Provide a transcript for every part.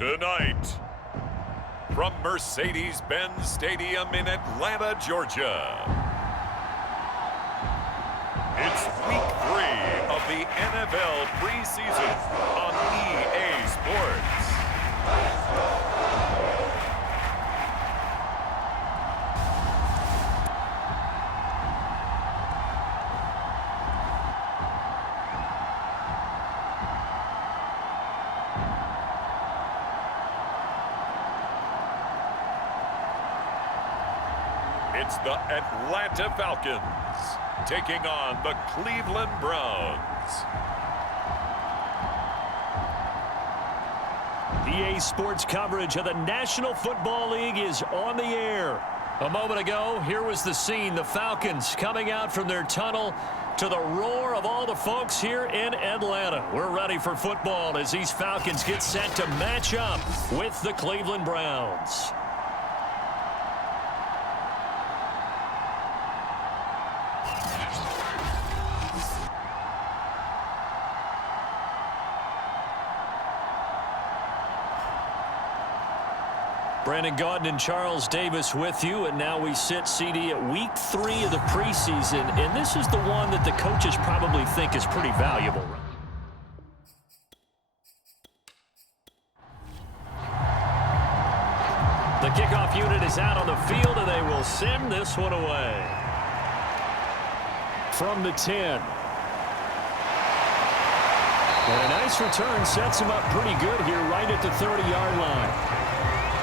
Tonight, from Mercedes-Benz Stadium in Atlanta, Georgia, it's Week 3 of the NFL Preseason on EA Sports. It's the Atlanta Falcons taking on the Cleveland Browns. EA Sports coverage of the National Football League is on the air. A moment ago, here was the scene. The Falcons coming out from their tunnel to the roar of all the folks here in Atlanta. We're ready for football as these Falcons get set to match up with the Cleveland Browns. Brandon Gaudin and Charles Davis with you, and now we sit, CD, at Week 3 of the preseason, and this is the one that the coaches probably think is pretty valuable. The kickoff unit is out on the field, and they will send this one away. From the 10. And a nice return sets him up pretty good here right at the 30-yard line.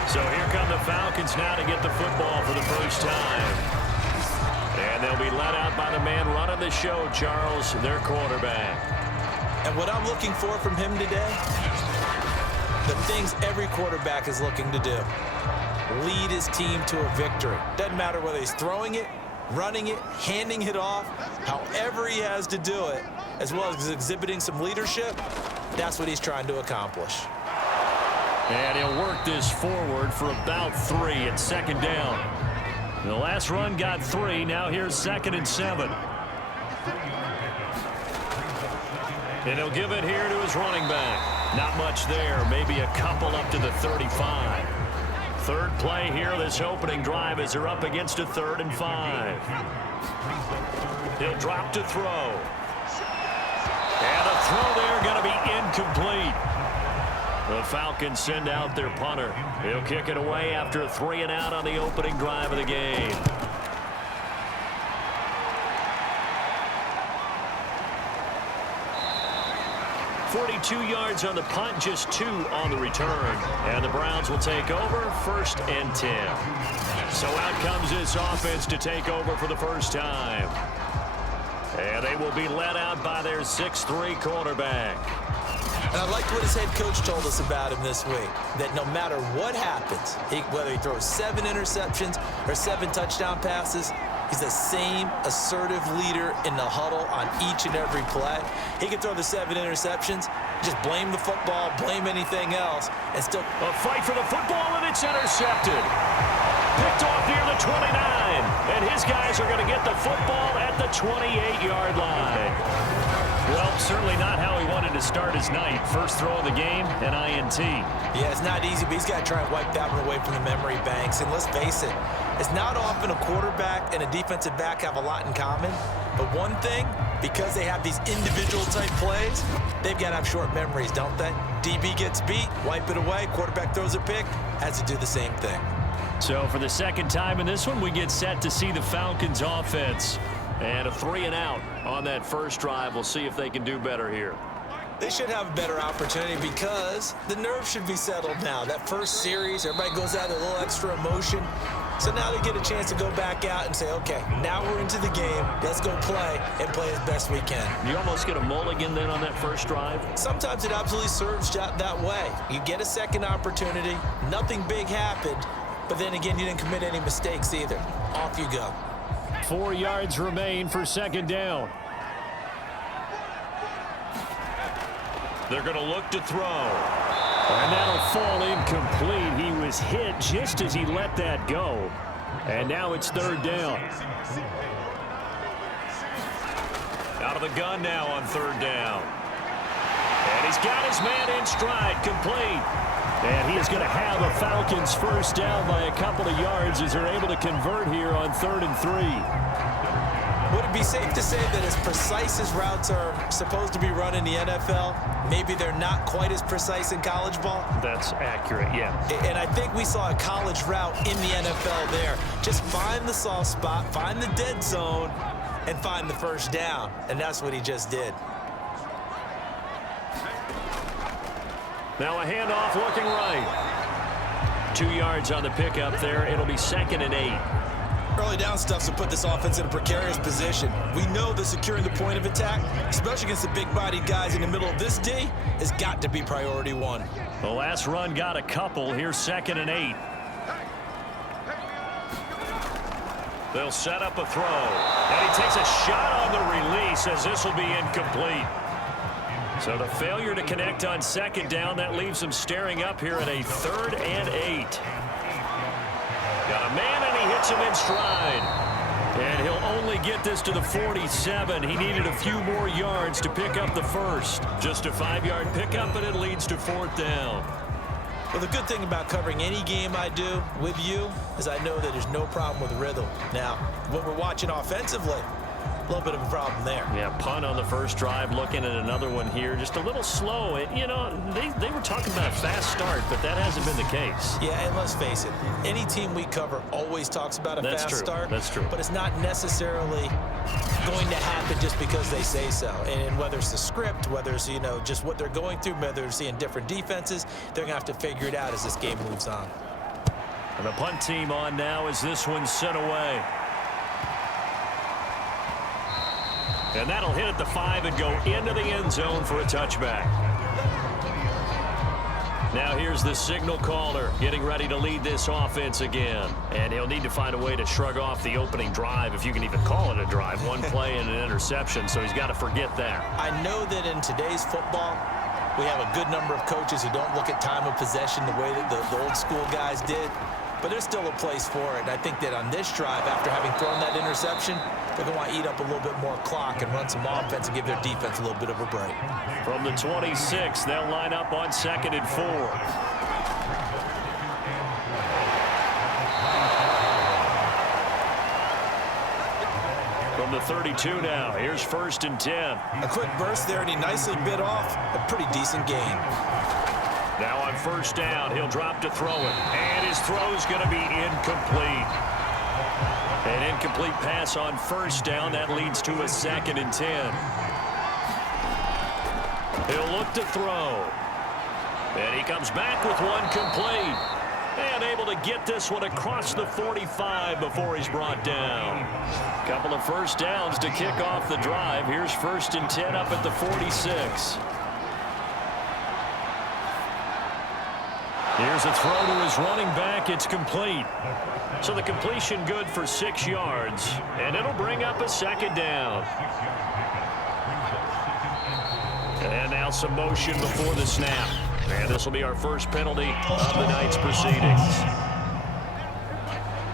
So here come the Falcons now to get the football for the first time. And they'll be let out by the man running the show, Charles, their quarterback. And what I'm looking for from him today, the things every quarterback is looking to do. Lead his team to a victory. Doesn't matter whether he's throwing it, running it, handing it off, however he has to do it, as well as exhibiting some leadership, that's what he's trying to accomplish. And he'll work this forward for about 3 at second down. The last run got 3. Now here's 2nd and 7. And he'll give it here to his running back. Not much there. Maybe a couple up to the 35. Third play here this opening drive as they're up against a 3rd and 5. He'll drop to throw. And the throw there going to be incomplete. The Falcons send out their punter. He'll kick it away after a 3 and out on the opening drive of the game. .42 yards on the punt, just 2 on the return. And the Browns will take over, 1st and 10. So out comes this offense to take over for the first time. And they will be led out by their 6'3" quarterback. And I liked what his head coach told us about him this week, that no matter what happens, whether he throws 7 interceptions or 7 touchdown passes, he's the same assertive leader in the huddle on each and every play. He can throw the 7 interceptions, just blame the football, blame anything else, and still... A fight for the football, and it's intercepted. Picked off near the 29, and his guys are going to get the football at the 28-yard line. Well, certainly not how he wanted to start his night. First throw of the game, an INT. Yeah, it's not easy, but he's got to try and wipe that one away from the memory banks. And let's face it, it's not often a quarterback and a defensive back have a lot in common. But one thing, because they have these individual type plays, they've got to have short memories, don't they? DB gets beat, wipe it away, quarterback throws a pick, has to do the same thing. So for the second time in this one, we get set to see the Falcons offense. And a 3 and out on that first drive. We'll see if they can do better here. They should have a better opportunity because the nerves should be settled now. That first series, everybody goes out with a little extra emotion. So now they get a chance to go back out and say, okay, now we're into the game. Let's go play and play as best we can. You almost get a mulligan then on that first drive? Sometimes it absolutely serves that way. You get a second opportunity. Nothing big happened. But then again, you didn't commit any mistakes either. Off you go. 4 yards remain for second down. They're going to look to throw. And that'll fall incomplete. He was hit just as he let that go. And now it's 3rd down. Out of the gun now on 3rd down. And he's got his man in stride, complete. And he is going to have a Falcons first down by a couple of yards as they're able to convert here on 3rd and 3. Would it be safe to say that as precise as routes are supposed to be run in the NFL, maybe they're not quite as precise in college ball? That's accurate, yeah. And I think we saw a college route in the NFL there. Just find the soft spot, find the dead zone, and find the first down. And that's what he just did. Now a handoff looking right. 2 yards on the pickup there. It'll be 2nd and 8. Early down stuff to put this offense in a precarious position. We know that securing the point of attack, especially against the big-bodied guys in the middle of this D, has got to be priority one. The last run got a couple. Here's 2nd and 8. They'll set up a throw. And he takes a shot on the release as this will be incomplete. So the failure to connect on 2nd down, that leaves him staring up here at a 3rd and 8. Got a man, and he hits him in stride. And he'll only get this to the 47. He needed a few more yards to pick up the first. Just a 5-yard pickup, and it leads to 4th down. Well, the good thing about covering any game I do with you is I know that there's no problem with rhythm. Now, what we're watching offensively, a little bit of a problem there. Yeah, punt on the first drive, looking at another one here. Just a little slow. You know, they were talking about a fast start, but that hasn't been the case. Yeah, and let's face it, any team we cover always talks about a fast start. That's true. But it's not necessarily going to happen just because they say so. And whether it's the script, whether it's, you know, just what they're going through, whether they're seeing different defenses, they're going to have to figure it out as this game moves on. And the punt team on now as this one's sent away. And that'll hit at the 5 and go into the end zone for a touchback. Now here's the signal caller getting ready to lead this offense again. And he'll need to find a way to shrug off the opening drive, if you can even call it a drive. One play and an interception, so he's got to forget that. I know that in today's football, we have a good number of coaches who don't look at time of possession the way that the old school guys did. But there's still a place for it. And I think that on this drive, after having thrown that interception, they're going to want to eat up a little bit more clock and run some offense and give their defense a little bit of a break. From the 26, they'll line up on 2nd and 4. From the 32 now, here's 1st and 10. A quick burst there, and he nicely bit off a pretty decent gain. Now on 1st down, he'll drop to throw it. And his throw's going to be incomplete. An incomplete pass on 1st down. That leads to a 2nd and 10. He'll look to throw. And he comes back with one complete. And able to get this one across the 45 before he's brought down. Couple of 1st downs to kick off the drive. Here's 1st and 10 up at the 46. Here's a throw to his running back. It's complete. So the completion good for 6 yards. And it'll bring up a 2nd down. And now some motion before the snap. And this will be our first penalty of the night's proceedings.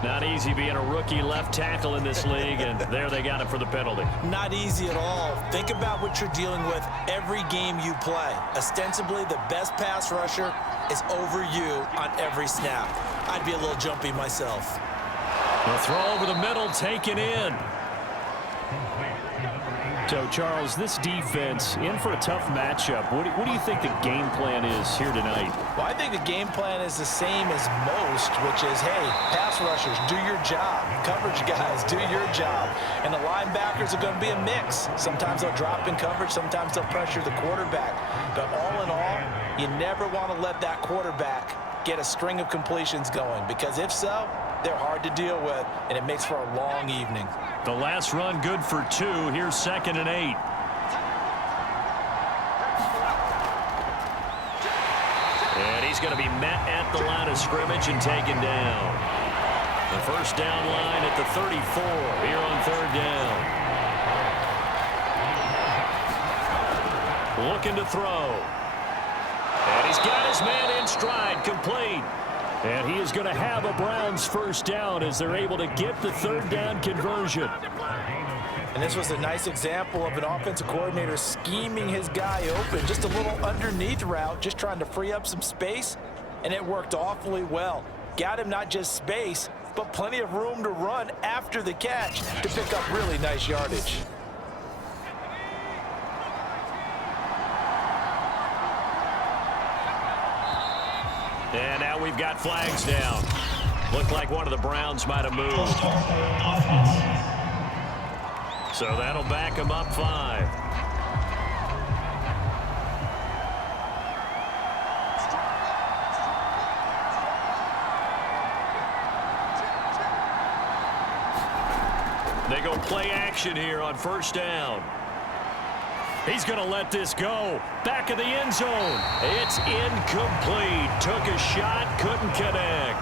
Not easy being a rookie left tackle in this league, and there they got it for the penalty. Not easy at all. Think about what you're dealing with every game you play. Ostensibly, the best pass rusher is over you on every snap. I'd be a little jumpy myself. The throw over the middle, taken in. So, Charles, this defense in for a tough matchup. What do you think the game plan is here tonight? Well, I think the game plan is the same as most, which is, hey, pass rushers, do your job. Coverage guys, do your job. And the linebackers are going to be a mix. Sometimes they'll drop in coverage. Sometimes they'll pressure the quarterback. But all in all, you never want to let that quarterback get a string of completions going, because if so, they're hard to deal with, and it makes for a long evening. The last run good for 2. Here's 2nd and 8. And he's going to be met at the line of scrimmage and taken down. The 1st down line at the 34 here on 3rd down. Looking to throw. And he's got his man in stride, complete. And he is going to have a Browns 1st down as they're able to get the 3rd down conversion. And this was a nice example of an offensive coordinator scheming his guy open. Just a little underneath route, just trying to free up some space. and it worked awfully well. Got him not just space, but plenty of room to run after the catch to pick up really nice yardage. And now we've got flags down. Looked like one of the Browns might have moved. So that'll back them up 5. They go play action here on first down. He's going to let this go. Back of the end zone. It's incomplete. Took a shot, couldn't connect.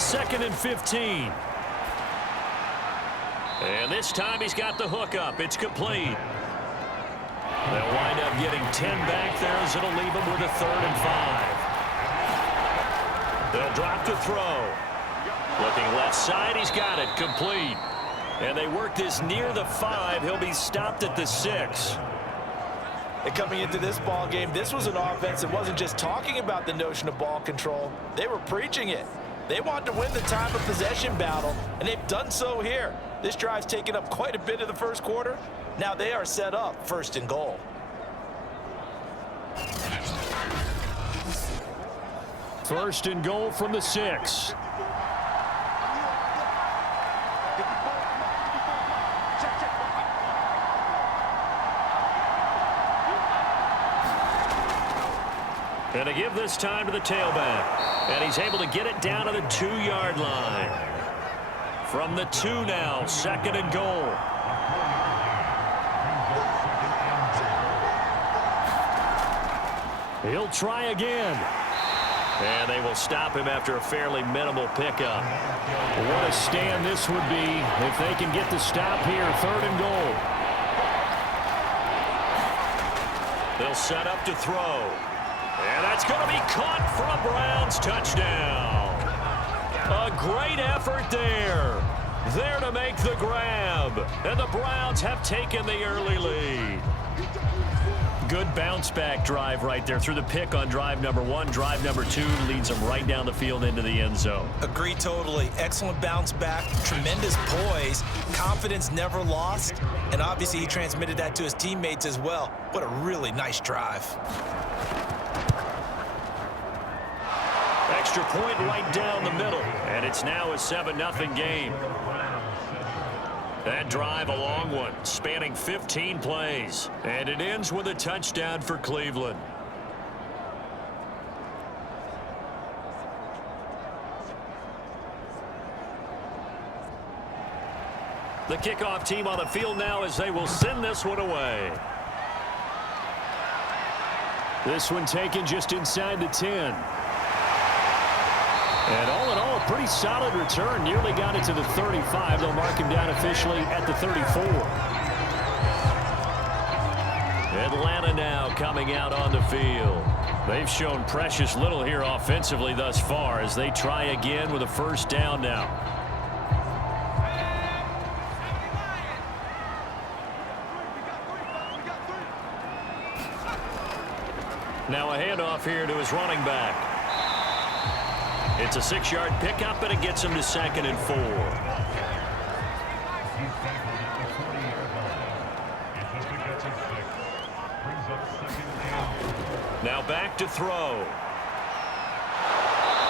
Second and 15. And this time he's got the hook up. It's complete. They'll wind up getting 10 back there as it'll leave them with a 3rd and 5. They'll drop to throw. Looking left side, he's got it, complete. And they work this near the 5. He'll be stopped at the 6. And coming into this ball game, this was an offense that wasn't just talking about the notion of ball control. They were preaching it. They want to win the time of possession battle, and they've done so here. This drive's taken up quite a bit of the first quarter. Now they are set up 1st and goal. First and goal from the 6. And to give this time to the tailback. And he's able to get it down to the 2-yard line. From the 2 now, 2nd and goal. He'll try again. And they will stop him after a fairly minimal pickup. What a stand this would be if they can get the stop here, 3rd and goal. They'll set up to throw. And that's going to be caught for a Browns touchdown. A great effort there. There to make the grab. And the Browns have taken the early lead. Good bounce-back drive right there through the pick on drive number 1. Drive number 2 leads them right down the field into the end zone. Agree totally. Excellent bounce back, tremendous poise, confidence never lost, and obviously he transmitted that to his teammates as well. What a really nice drive. Extra point right down the middle, and it's now a 7-0 game. That drive, a long one, spanning 15 plays. And it ends with a touchdown for Cleveland. The kickoff team on the field now as they will send this one away. This one taken just inside the 10. And all in all, a pretty solid return. Nearly got it to the 35. They'll mark him down officially at the 34. Atlanta now coming out on the field. They've shown precious little here offensively thus far as they try again with a 1st down now. Now a handoff here to his running back. It's a 6-yard pickup, and it gets him to 2nd and 4. Now back to throw.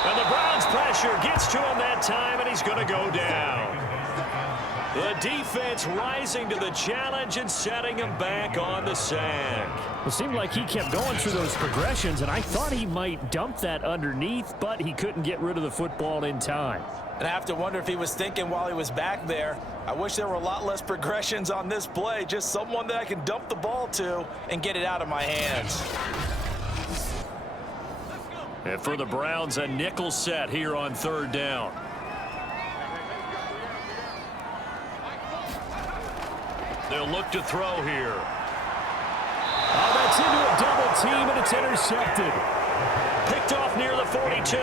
And the Browns pressure gets to him that time, and he's going to go down. The defense rising to the challenge and setting him back on the sack. It seemed like he kept going through those progressions, and I thought he might dump that underneath, but he couldn't get rid of the football in time. And I have to wonder if he was thinking while he was back there, I wish there were a lot less progressions on this play, just someone that I can dump the ball to and get it out of my hands. And for the Browns, a nickel set here on 3rd down. They'll look to throw here. Oh, that's into a double team, and it's intercepted. Picked off near the 42.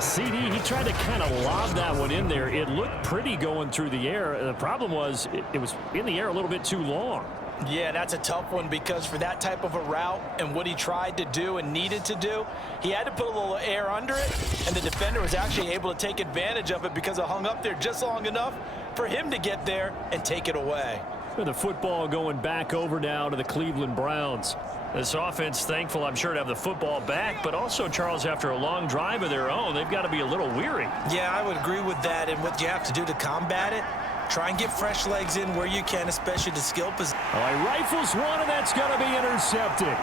CD, he tried to kind of lob that one in there. It looked pretty going through the air. The problem was it was in the air a little bit too long. Yeah, that's a tough one because for that type of a route and what he tried to do and needed to do, he had to put a little air under it, and the defender was actually able to take advantage of it because it hung up there just long enough for him to get there and take it away. The football going back over now to the Cleveland Browns. This offense, thankful, I'm sure, to have the football back, but also, Charles, after a long drive of their own, they've got to be a little weary. Yeah, I would agree with that, and what you have to do to combat it, try and get fresh legs in where you can, especially the skill position. Oh, he rifles one, and that's going to be intercepted.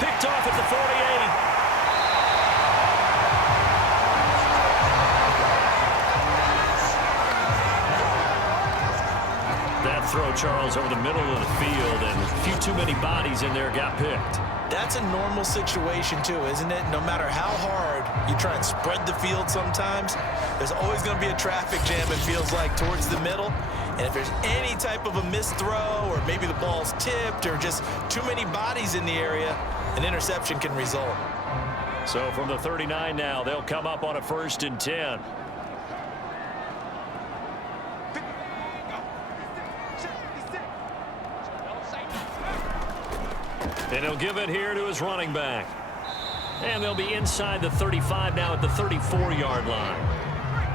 Picked off at the 48. That throw, Charles, over the middle of the field, and a few too many bodies in there got picked. That's a normal situation, too, isn't it? No matter how hard you try and spread the field sometimes, there's always going to be a traffic jam, it feels like, towards the middle. And if there's any type of a missed throw or maybe the ball's tipped or just too many bodies in the area, an interception can result. So from the 39 now, they'll come up on a 1st and 10. And he'll give it here to his running back. And they'll be inside the 35 now at the 34-yard line.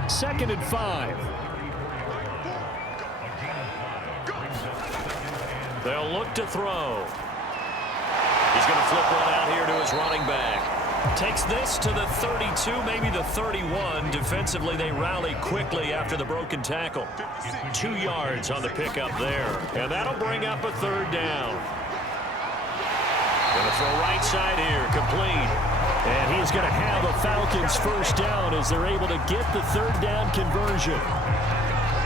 2nd and 5. They'll look to throw. He's going to flip one out here to his running back. Takes this to the 32, maybe the 31. Defensively, they rally quickly after the broken tackle. 2 yards on the pickup there. And that'll bring up a 3rd down. Going to throw right side here, complete. And he's going to have a Falcons 1st down as they're able to get the 3rd down conversion.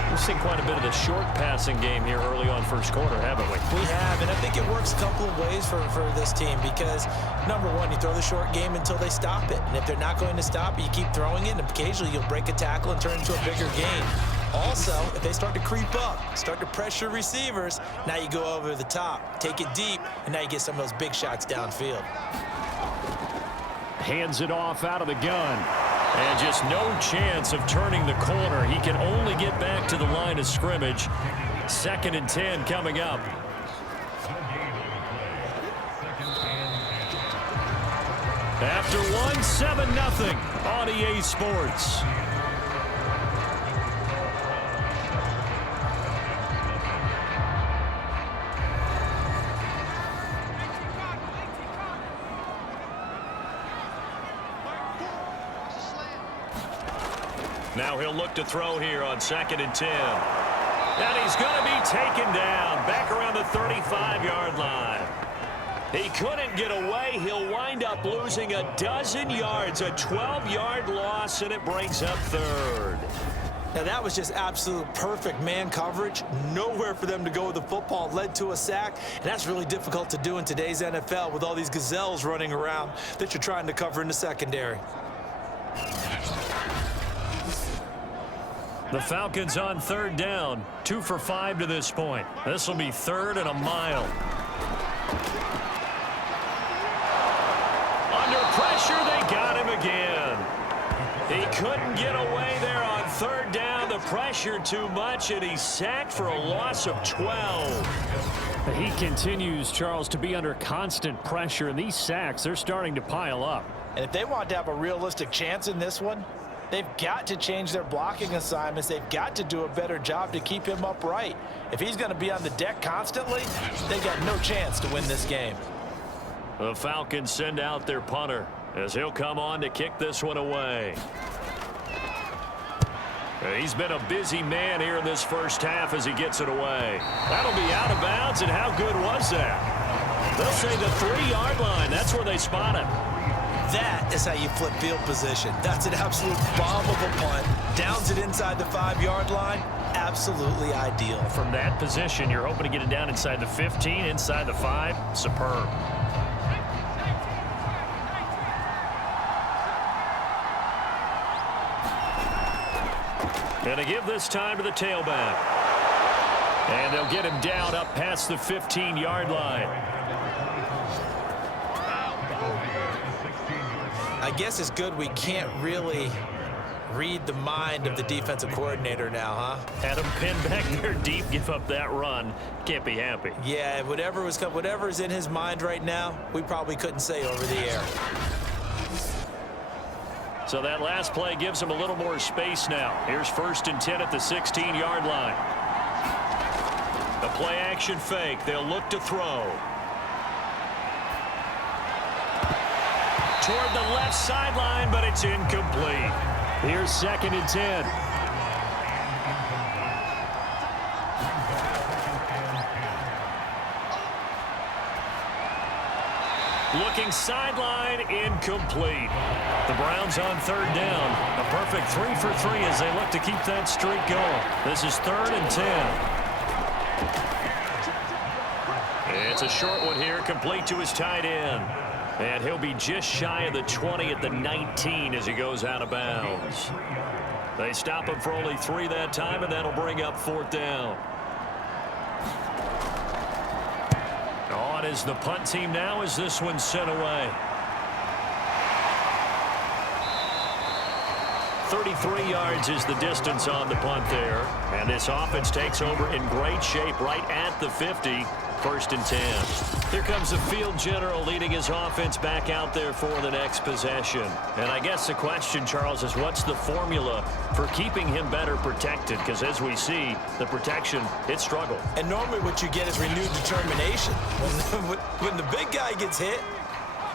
We've seen quite a bit of the short passing game here early on 1st quarter, haven't we? We have, and I think it works a couple of ways for this team because, number one, you throw the short game until they stop it. And if they're not going to stop it, you keep throwing it, and occasionally you'll break a tackle and turn it into a bigger gain. Also, if they start to creep up, start to pressure receivers, now you go over the top, take it deep, and now you get some of those big shots downfield. Hands it off out of the gun. And just no chance of turning the corner. He can only get back to the line of scrimmage. 2nd and 10 coming up. After one, 7-0 on EA Sports. Now he'll look to throw here on 2nd and 10. And he's going to be taken down back around the 35-yard line. He couldn't get away. He'll wind up losing a dozen yards, a 12-yard loss, and it brings up 3rd. Now that was just absolute perfect man coverage. Nowhere for them to go with the football. Led to a sack, and that's really difficult to do in today's NFL with all these gazelles running around that you're trying to cover in the secondary. The Falcons on 3rd down, 2 for 5 to this point. This will be 3rd and a mile. Under pressure, they got him again. He couldn't get away there on 3rd down. The pressure too much, and he's sacked for a loss of 12. He continues, Charles, to be under constant pressure, and these sacks, they're starting to pile up. And if they want to have a realistic chance in this one, they've got to change their blocking assignments. They've got to do a better job to keep him upright. If he's going to be on the deck constantly, they got no chance to win this game. The Falcons send out their punter as he'll come on to kick this one away. He's been a busy man here in this 1st half as he gets it away. That'll be out of bounds, and how good was that? They'll say the 3-yard line. That's where they spot him. That is how you flip field position. That's an absolute bomb of a punt. Downs it inside the 5-yard line. Absolutely ideal. From that position, you're hoping to get it down inside the 15, inside the 5. Superb. Going to give this time to the tailback. And they'll get him down up past the 15-yard line. I guess it's good we can't really Read the mind of the defensive coordinator now, huh? Had him pinned back there deep, give up that run. Can't be happy. Yeah, whatever's in his mind right now, we probably couldn't say over the air. So that last play gives him a little more space now. Here's 1st and 10 at the 16-yard line. The play action fake. They'll look to throw. Toward the left sideline, but it's incomplete. Here's 2nd and 10. Looking sideline, incomplete. The Browns on 3rd down. A perfect 3 for 3 as they look to keep that streak going. This is 3rd and 10. It's a short one here, complete to his tight end. And he'll be just shy of the 20 at the 19 as he goes out of bounds. They stop him for only 3 that time, and that'll bring up 4th down. On is the punt team now as this one's sent away. 33 yards is the distance on the punt there. And this offense takes over in great shape right at the 50. 1st and 10. Here comes the field general leading his offense back out there for the next possession. And I guess the question, Charles, is what's the formula for keeping him better protected? Because as we see, the protection, it struggled. And normally what you get is renewed determination. When the big guy gets hit,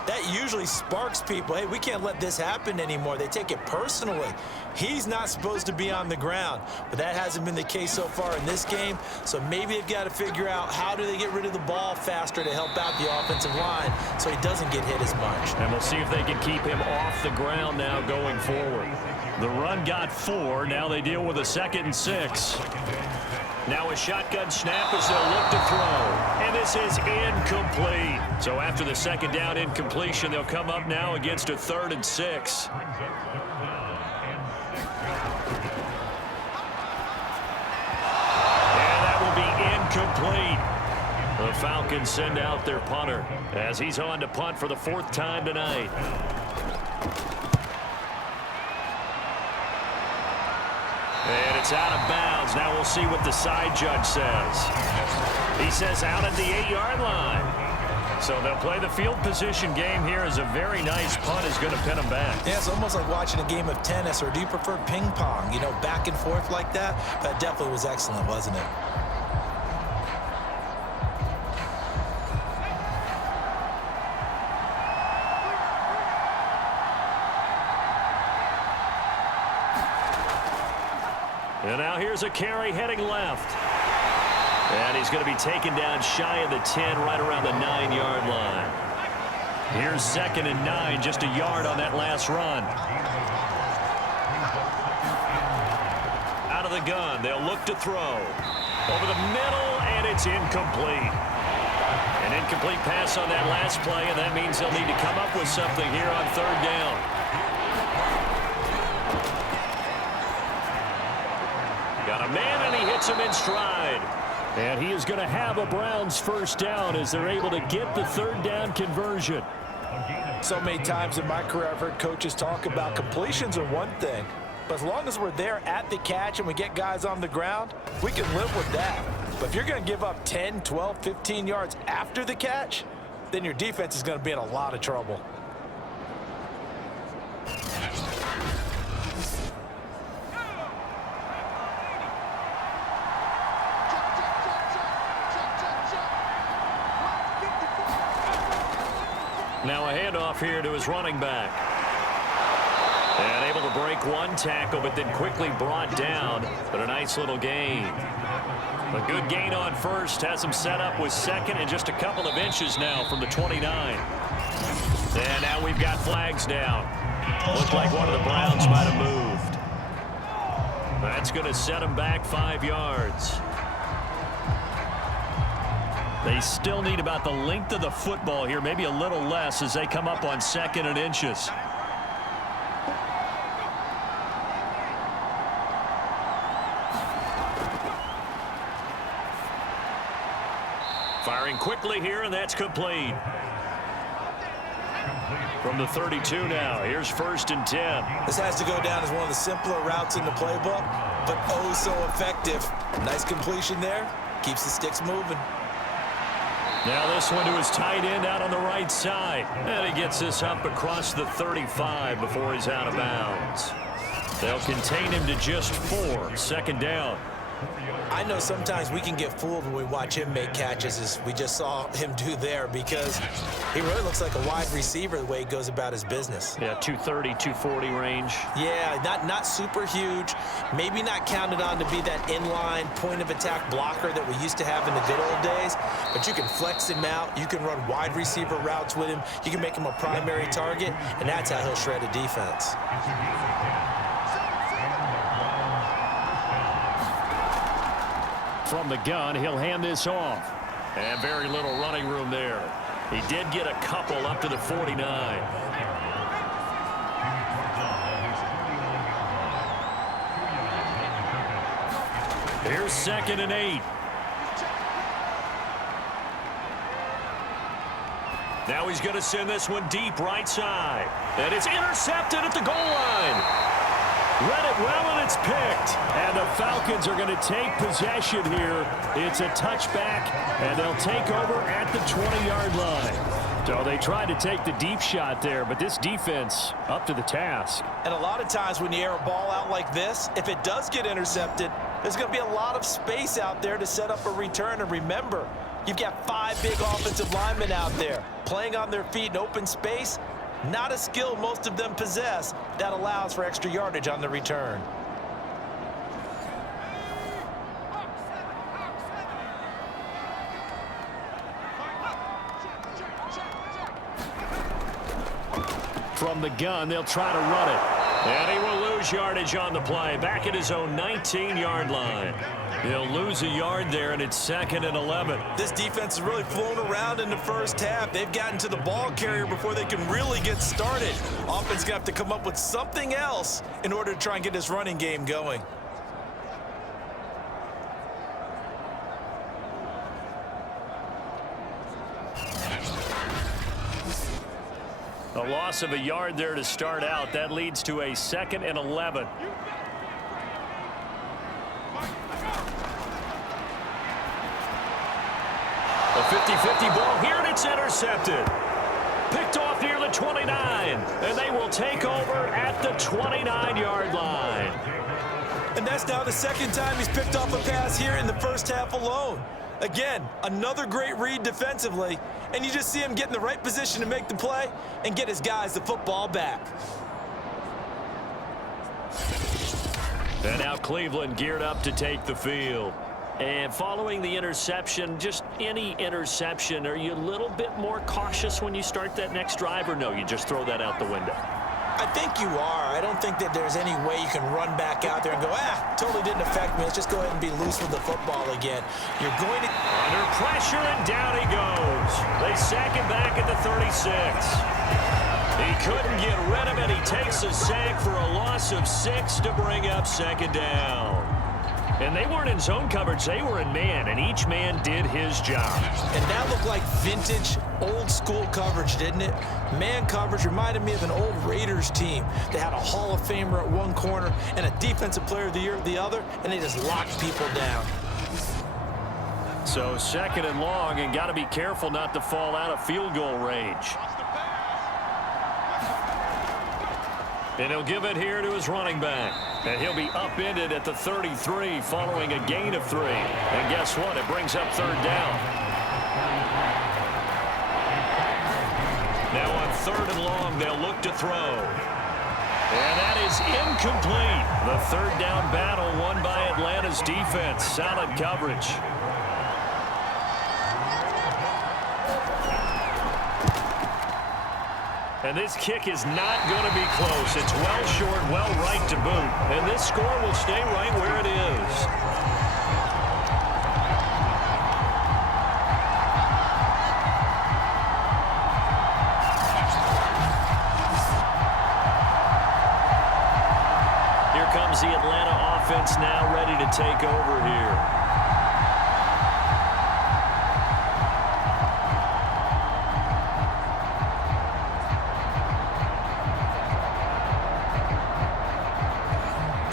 that usually sparks people. Hey, we can't let this happen anymore. They take it personally. He's not supposed to be on the ground, but that hasn't been the case so far in this game. So maybe they've got to figure out how do they get rid of the ball faster to help out the offensive line so he doesn't get hit as much. And we'll see if they can keep him off the ground now going forward. The run got 4. Now they deal with a 2nd and 6. Now a shotgun snap as they'll look to throw. And this is incomplete. So after the 2nd down incompletion, they'll come up now against a 3rd and 6. And that will be incomplete. The Falcons send out their punter as he's on to punt for the 4th time tonight. And it's out of bounds. Now we'll see what the side judge says. He says out at the 8-yard line. So they'll play the field position game here as a very nice punt is going to pin them back. Yeah, it's almost like watching a game of tennis, or do you prefer ping pong? You know, back and forth like that? That definitely was excellent, wasn't it? And now here's a carry heading left. And he's going to be taken down shy of the 10, right around the 9-yard line. Here's 2nd and 9, just a yard on that last run. Out of the gun, they'll look to throw. Over the middle, and it's incomplete. An incomplete pass on that last play, and that means they'll need to come up with something here on 3rd down. Got a man, and he hits him in stride. And he is going to have a Browns 1st down as they're able to get the 3rd down conversion. So many times in my career, I've heard coaches talk about completions are one thing, but as long as we're there at the catch and we get guys on the ground, we can live with that. But if you're going to give up 10, 12, 15 yards after the catch, then your defense is going to be in a lot of trouble. Now a handoff here to his running back. And able to break one tackle, but then quickly brought down. But a nice little gain. A good gain on 1st. Has him set up with 2nd and just a couple of inches now from the 29. And now we've got flags down. Looked like one of the Browns might have moved. That's going to set him back 5 yards. They still need about the length of the football here, maybe a little less as they come up on 2nd and inches. Firing quickly here, and that's complete. From the 32 now, here's 1st and 10. This has to go down as one of the simpler routes in the playbook, but oh so effective. Nice completion there. Keeps the sticks moving. Now this one to his tight end out on the right side. And he gets this up across the 35 before he's out of bounds. They'll contain him to just 4. 2nd down. I know sometimes we can get fooled when we watch him make catches, as we just saw him do there, because he really looks like a wide receiver the way he goes about his business. Yeah, 230, 240 range. Yeah, not super huge, maybe not counted on to be that inline point-of-attack blocker that we used to have in the good old days, but you can flex him out, you can run wide receiver routes with him, you can make him a primary target, and that's how he'll shred a defense. From the gun, he'll hand this off. And very little running room there. He did get a couple up to the 49. Here's 2nd and 8. Now he's going to send this one deep right side. And it's intercepted at the goal line. Read it well, and it's picked. And the Falcons are going to take possession here. It's a touchback, and they'll take over at the 20-yard line. So they tried to take the deep shot there, but this defense up to the task. And a lot of times when you air a ball out like this, if it does get intercepted, there's going to be a lot of space out there to set up a return. And remember, you've got 5 big offensive linemen out there playing on their feet in open space. Not a skill most of them possess that allows for extra yardage on the return. From the gun, they'll try to run it. And he will lose yardage on the play. Back at his own 19-yard line. He'll lose a yard there, and it's 2nd and 11. This defense has really flown around in the first half. They've gotten to the ball carrier before they can really get started. Offense going to have to come up with something else in order to try and get this running game going. A loss of a yard there to start out. That leads to a 2nd and 11. A 50-50 ball here, and it's intercepted. Picked off near the 29, and they will take over at the 29-yard line. And that's now the 2nd time he's picked off a pass here in the first half alone. Again, another great read defensively, and you just see him get in the right position to make the play and get his guys the football back. And now Cleveland geared up to take the field. And following the interception, just any interception, are you a little bit more cautious when you start that next drive, or no, you just throw that out the window? I think you are. I don't think that there's any way you can run back out there and go, totally didn't affect me. Let's just go ahead and be loose with the football again. You're going to... Under pressure, and down he goes. They sack him back at the 36. He couldn't get rid of it. He takes a sack for a loss of 6 to bring up 2nd down. And they weren't in zone coverage. They were in man, and each man did his job. And that looked like vintage, old-school coverage, didn't it? Man coverage reminded me of an old Raiders team that had a Hall of Famer at one corner and a Defensive Player of the Year at the other, and they just locked people down. So 2nd and long, and got to be careful not to fall out of field goal range. And he'll give it here to his running back. And he'll be upended at the 33 following a gain of 3. And guess what? It brings up 3rd down. Now on 3rd and long, they'll look to throw. And that is incomplete. The 3rd down battle won by Atlanta's defense. Solid coverage. And this kick is not going to be close. It's well short, well right to boot. And this score will stay right where it is. Here comes the Atlanta offense now ready to take over here.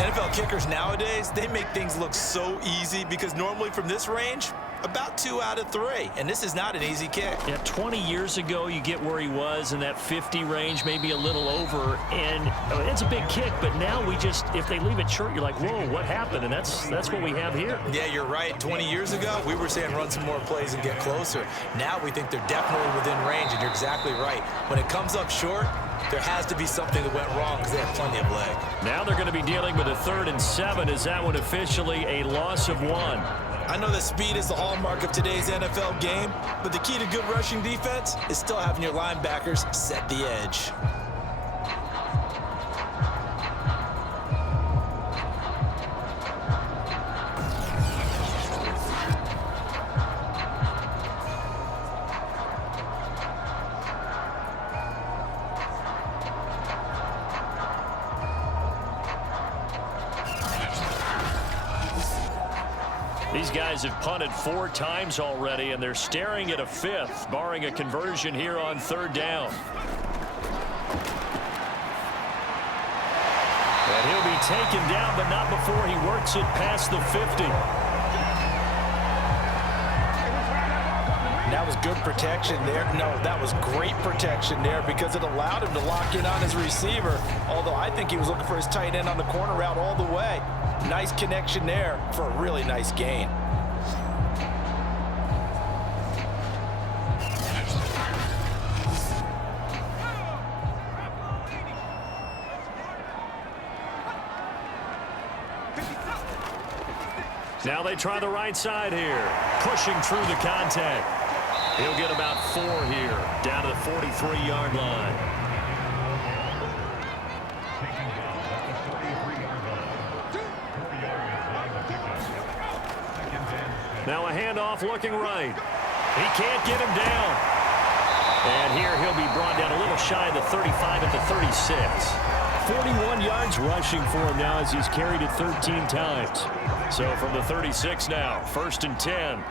NFL kickers nowadays, they make things look so easy because normally from this range, about 2 out of 3, and this is not an easy kick. Yeah, 20 years ago, you get where he was in that 50 range, maybe a little over, and it's a big kick, but now we just, if they leave it short, you're like, whoa, what happened? And that's what we have here. Yeah, you're right. 20 years ago, we were saying run some more plays and get closer. Now we think they're definitely within range, and you're exactly right. When it comes up short, there has to be something that went wrong because they have plenty of leg. Now they're going to be dealing with a 3rd and 7. Is that one officially a loss of 1? I know that speed is the hallmark of today's NFL game, but the key to good rushing defense is still having your linebackers set the edge. These guys have punted 4 times already, and they're staring at a 5th, barring a conversion here on 3rd down. And he'll be taken down, but not before he works it past the 50. That was good protection there. No, that was great protection there because it allowed him to lock in on his receiver, although I think he was looking for his tight end on the corner route all the way. Nice connection there for a really nice gain. Now they try the right side here, pushing through the contact. He'll get about 4 here, down to the 43-yard line. Now a handoff looking right. He can't get him down. And here he'll be brought down a little shy of the 35 at the 36. 41 yards rushing for him now as he's carried it 13 times. So from the 36 now, 1st and 10.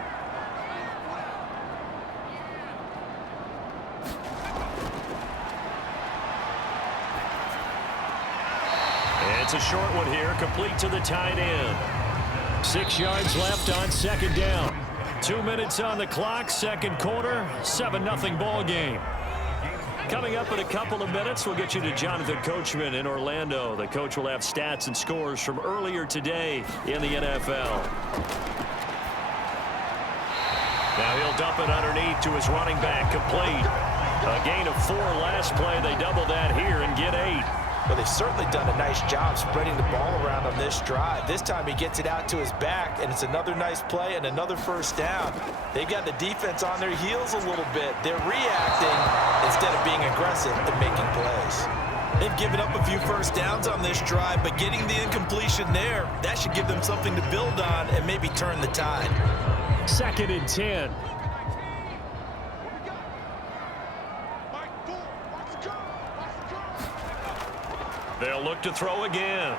And it's a short one here, complete to the tight end. 6 yards left on 2nd down. 2 minutes on the clock, 2nd quarter, 7-0 ball game. Coming up in a couple of minutes, we'll get you to Jonathan Coachman in Orlando. The coach will have stats and scores from earlier today in the NFL. Now he'll dump it underneath to his running back, complete. A gain of 4 last play. They double that here and get 8. Well, they've certainly done a nice job spreading the ball around on this drive. This time he gets it out to his back, and it's another nice play and another 1st down. They've got the defense on their heels a little bit. They're reacting instead of being aggressive and making plays. They've given up a few 1st downs on this drive, but getting the incompletion there, that should give them something to build on and maybe turn the tide. 2nd and 10. They'll look to throw again.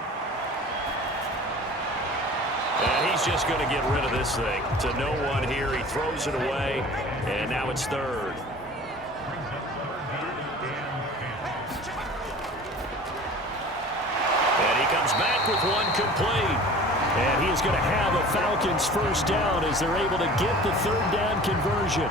And he's just going to get rid of this thing. To no one here. He throws it away. And now it's 3rd. And he comes back with one complete. And he is going to have a Falcons 1st down as they're able to get the 3rd down conversion.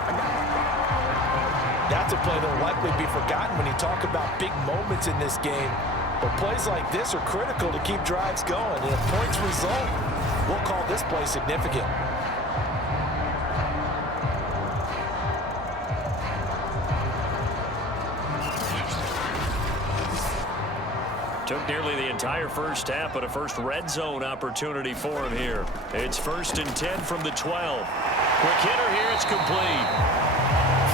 That's a play that will likely be forgotten when you talk about big moments in this game. But plays like this are critical to keep drives going. And if points result, we'll call this play significant. Took nearly the entire 1st half, but a first red zone opportunity for him here. It's 1st and 10 from the 12. Quick hitter here, it's complete.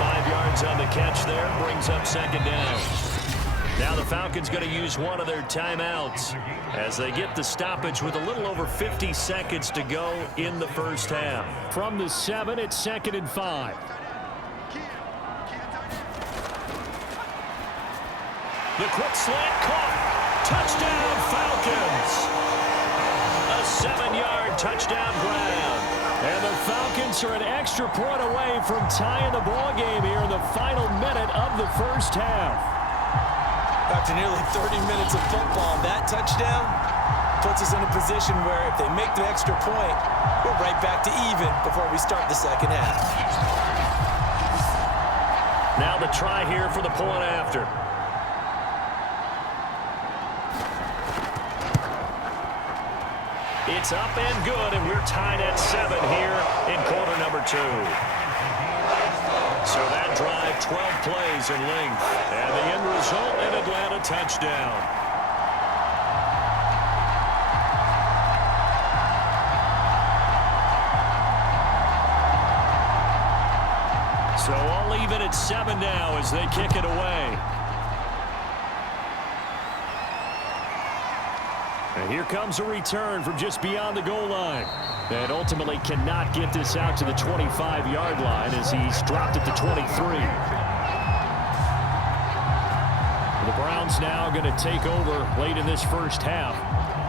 5 yards on the catch there, brings up 2nd down. Now the Falcons going to use one of their timeouts as they get the stoppage with a little over 50 seconds to go in the 1st half. From the 7, it's 2nd and 5. The quick slant caught. Touchdown Falcons. A 7-yard touchdown grab. And the Falcons are an extra point away from tying the ball game here in the final minute of the 1st half. After nearly 30 minutes of football, that touchdown, puts us in a position where if they make the extra point, we're right back to even before we start the second half. Now the try here for the point after. It's up and good, and we're tied at 7 here in quarter number 2. So that drive, 12 plays in length, and the end result, an Atlanta touchdown. So all even at 7 now as they kick it away. And here comes a return from just beyond the goal line. And ultimately cannot get this out to the 25-yard line as he's dropped at the 23. The Browns now going to take over late in this first half.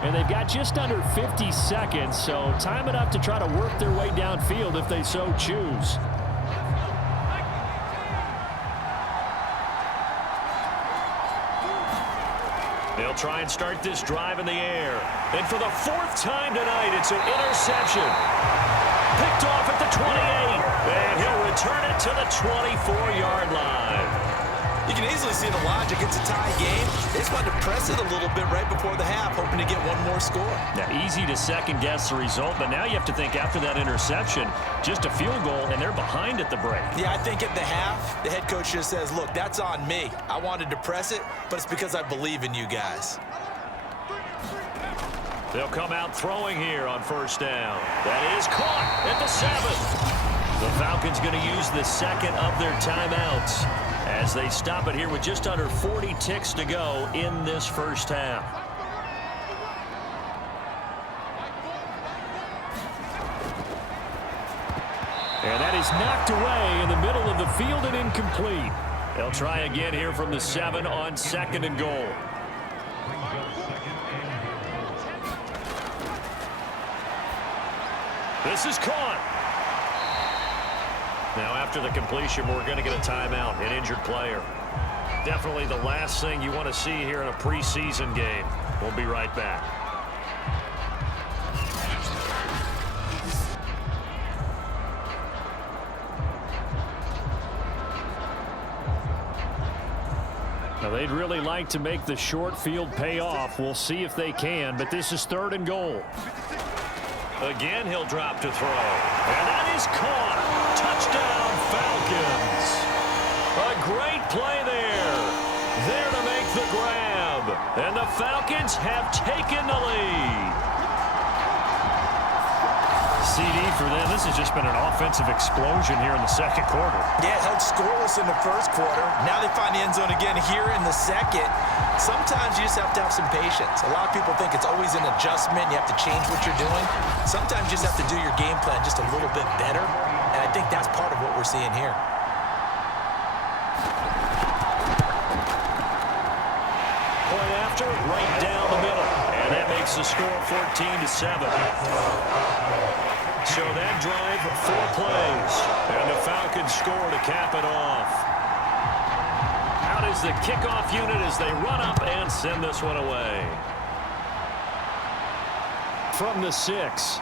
And they've got just under 50 seconds, so time enough to try to work their way downfield if they so choose. They'll try and start this drive in the air. And for the 4th time tonight, it's an interception. Picked off at the 28. And he'll return it to the 24-yard line. You can easily see the logic. It's a tie game. They just wanted to press it a little bit right before the half, hoping to get one more score. Now, easy to second-guess the result, but now you have to think after that interception, just a field goal, and they're behind at the break. Yeah, I think at the half, the head coach just says, look, that's on me. I wanted to press it, but it's because I believe in you guys. They'll come out throwing here on first down. That is caught at the 7. The Falcons going to use the second of their timeouts as they stop it here with just under 40 ticks to go in this first half. And that is knocked away in the middle of the field and incomplete. They'll try again here from the 7 on 2nd and goal. This is caught. Now after the completion, we're going to get a timeout, an injured player. Definitely the last thing you want to see here in a preseason game. We'll be right back. Now they'd really like to make the short field pay off. We'll see if they can, but this is 3rd and goal. Again, he'll drop to throw. And that is caught. Touchdown, Falcons. A great play there. There to make the grab. And the Falcons have taken the lead. CD for them. This has just been an offensive explosion here in the 2nd quarter. Yeah, held scoreless in the 1st quarter. Now they find the end zone again here in the 2nd. Sometimes you just have to have some patience. A lot of people think it's always an adjustment. You have to change what you're doing. Sometimes you just have to do your game plan just a little bit better. And I think that's part of what we're seeing here. Point after, right down the middle. And that makes the score 14-7. So that drive, 4 plays. And the Falcons score to cap it off. Out is the kickoff unit as they run up and send this one away. From the 6.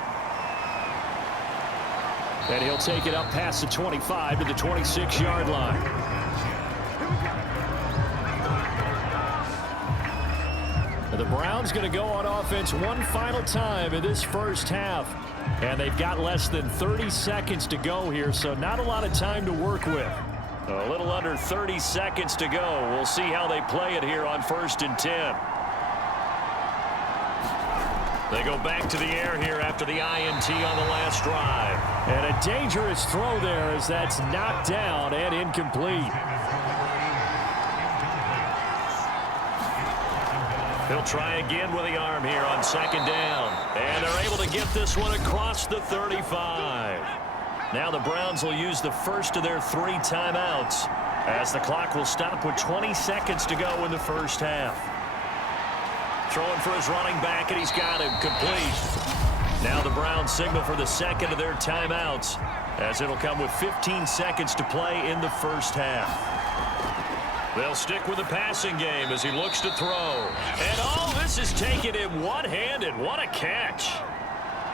And he'll take it up past the 25 to the 26-yard line. The Browns going to go on offense one final time in this first half. And they've got less than 30 seconds to go here, so not a lot of time to work with. A little under 30 seconds to go. We'll see how they play it here on 1st and 10. They go back to the air here after the INT on the last drive. And a dangerous throw there as that's knocked down and incomplete. He'll try again with the arm here on 2nd down. And they're able to get this one across the 35. Now the Browns will use the first of their 3 timeouts as the clock will stop with 20 seconds to go in the first half. Throwing for his running back, and he's got him complete. Now the Browns signal for the 2nd of their timeouts as it'll come with 15 seconds to play in the first half. They'll stick with the passing game as he looks to throw. And all this is taken in one-handed. What a catch.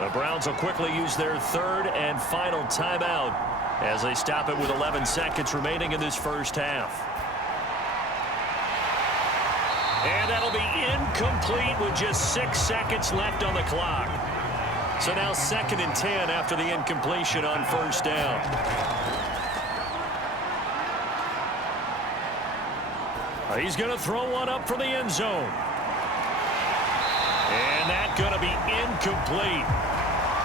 The Browns will quickly use their third and final timeout as they stop it with 11 seconds remaining in this first half. And that'll be incomplete with just 6 seconds left on the clock. So now 2nd and 10 after the incompletion on first down. He's going to throw one up for the end zone. And that's going to be incomplete.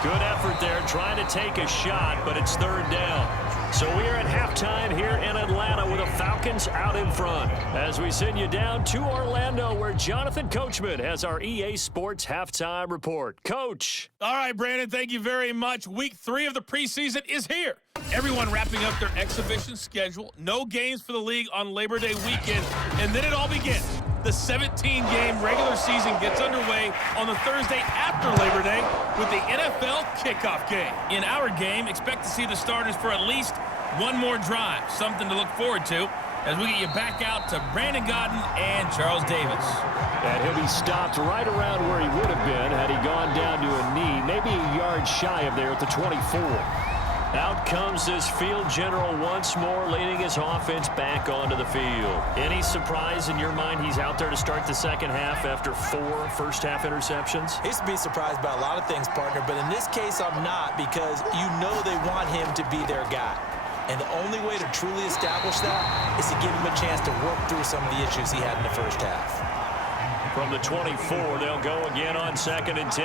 Good effort there trying to take a shot, but it's 3rd down. So we are at halftime here in Atlanta with the Falcons out in front. As we send you down to Orlando where Jonathan Coachman has our EA Sports halftime report. Coach. All right, Brandon, thank you very much. Week 3 of the preseason is here. Everyone wrapping up their exhibition schedule. No games for the league on Labor Day weekend. And then it all begins. The 17-game regular season gets underway on the Thursday after Labor Day with the NFL kickoff game. In our game, expect to see the starters for at least one more drive. Something to look forward to as we get you back out to Brandon Godden and Charles Davis. And he'll be stopped right around where he would have been had he gone down to a knee, maybe a yard shy of there at the 24. Out comes this field general once more, leading his offense back onto the field. Any surprise in your mind he's out there to start the second half after 4 first-half interceptions? I used to be surprised by a lot of things, partner, but in this case I'm not, because you know they want him to be their guy. And the only way to truly establish that is to give him a chance to work through some of the issues he had in the first half. From the 24, they'll go again on 2nd and 10.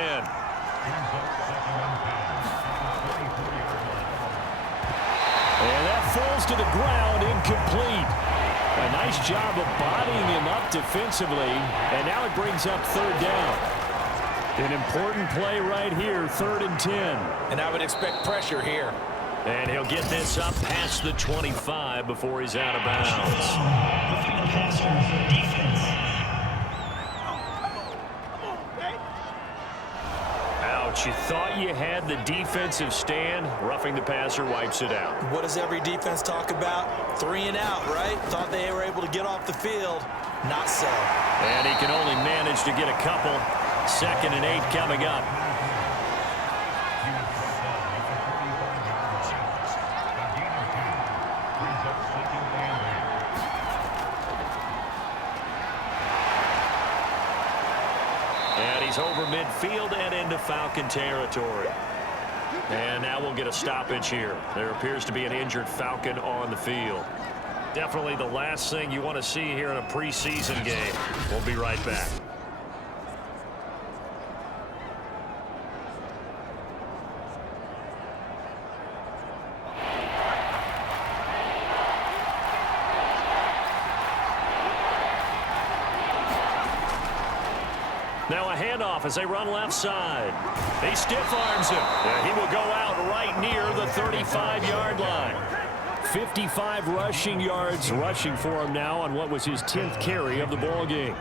And that falls to the ground, incomplete. A nice job of bodying him up defensively, and now it brings up 3rd down. An important play right here, 3rd and 10. And I would expect pressure here. And he'll get this up past the 25 before he's out of bounds. Ouch, you thought you had the defensive stand. Roughing the passer wipes it out. What does every defense talk about? 3 and out, right? Thought they were able to get off the field. Not so. And he can only manage to get a couple. 2nd and 8 coming up. And he's over midfield and into Falcon territory. And now we'll get a stoppage here. There appears to be an injured Falcon on the field. Definitely the last thing you want to see here in a preseason game. We'll be right back. Now a handoff as they run left side. He stiff arms him. And he will go out right near the 35-yard line. 55 rushing yards rushing for him now on what was his 10th carry of the ball game.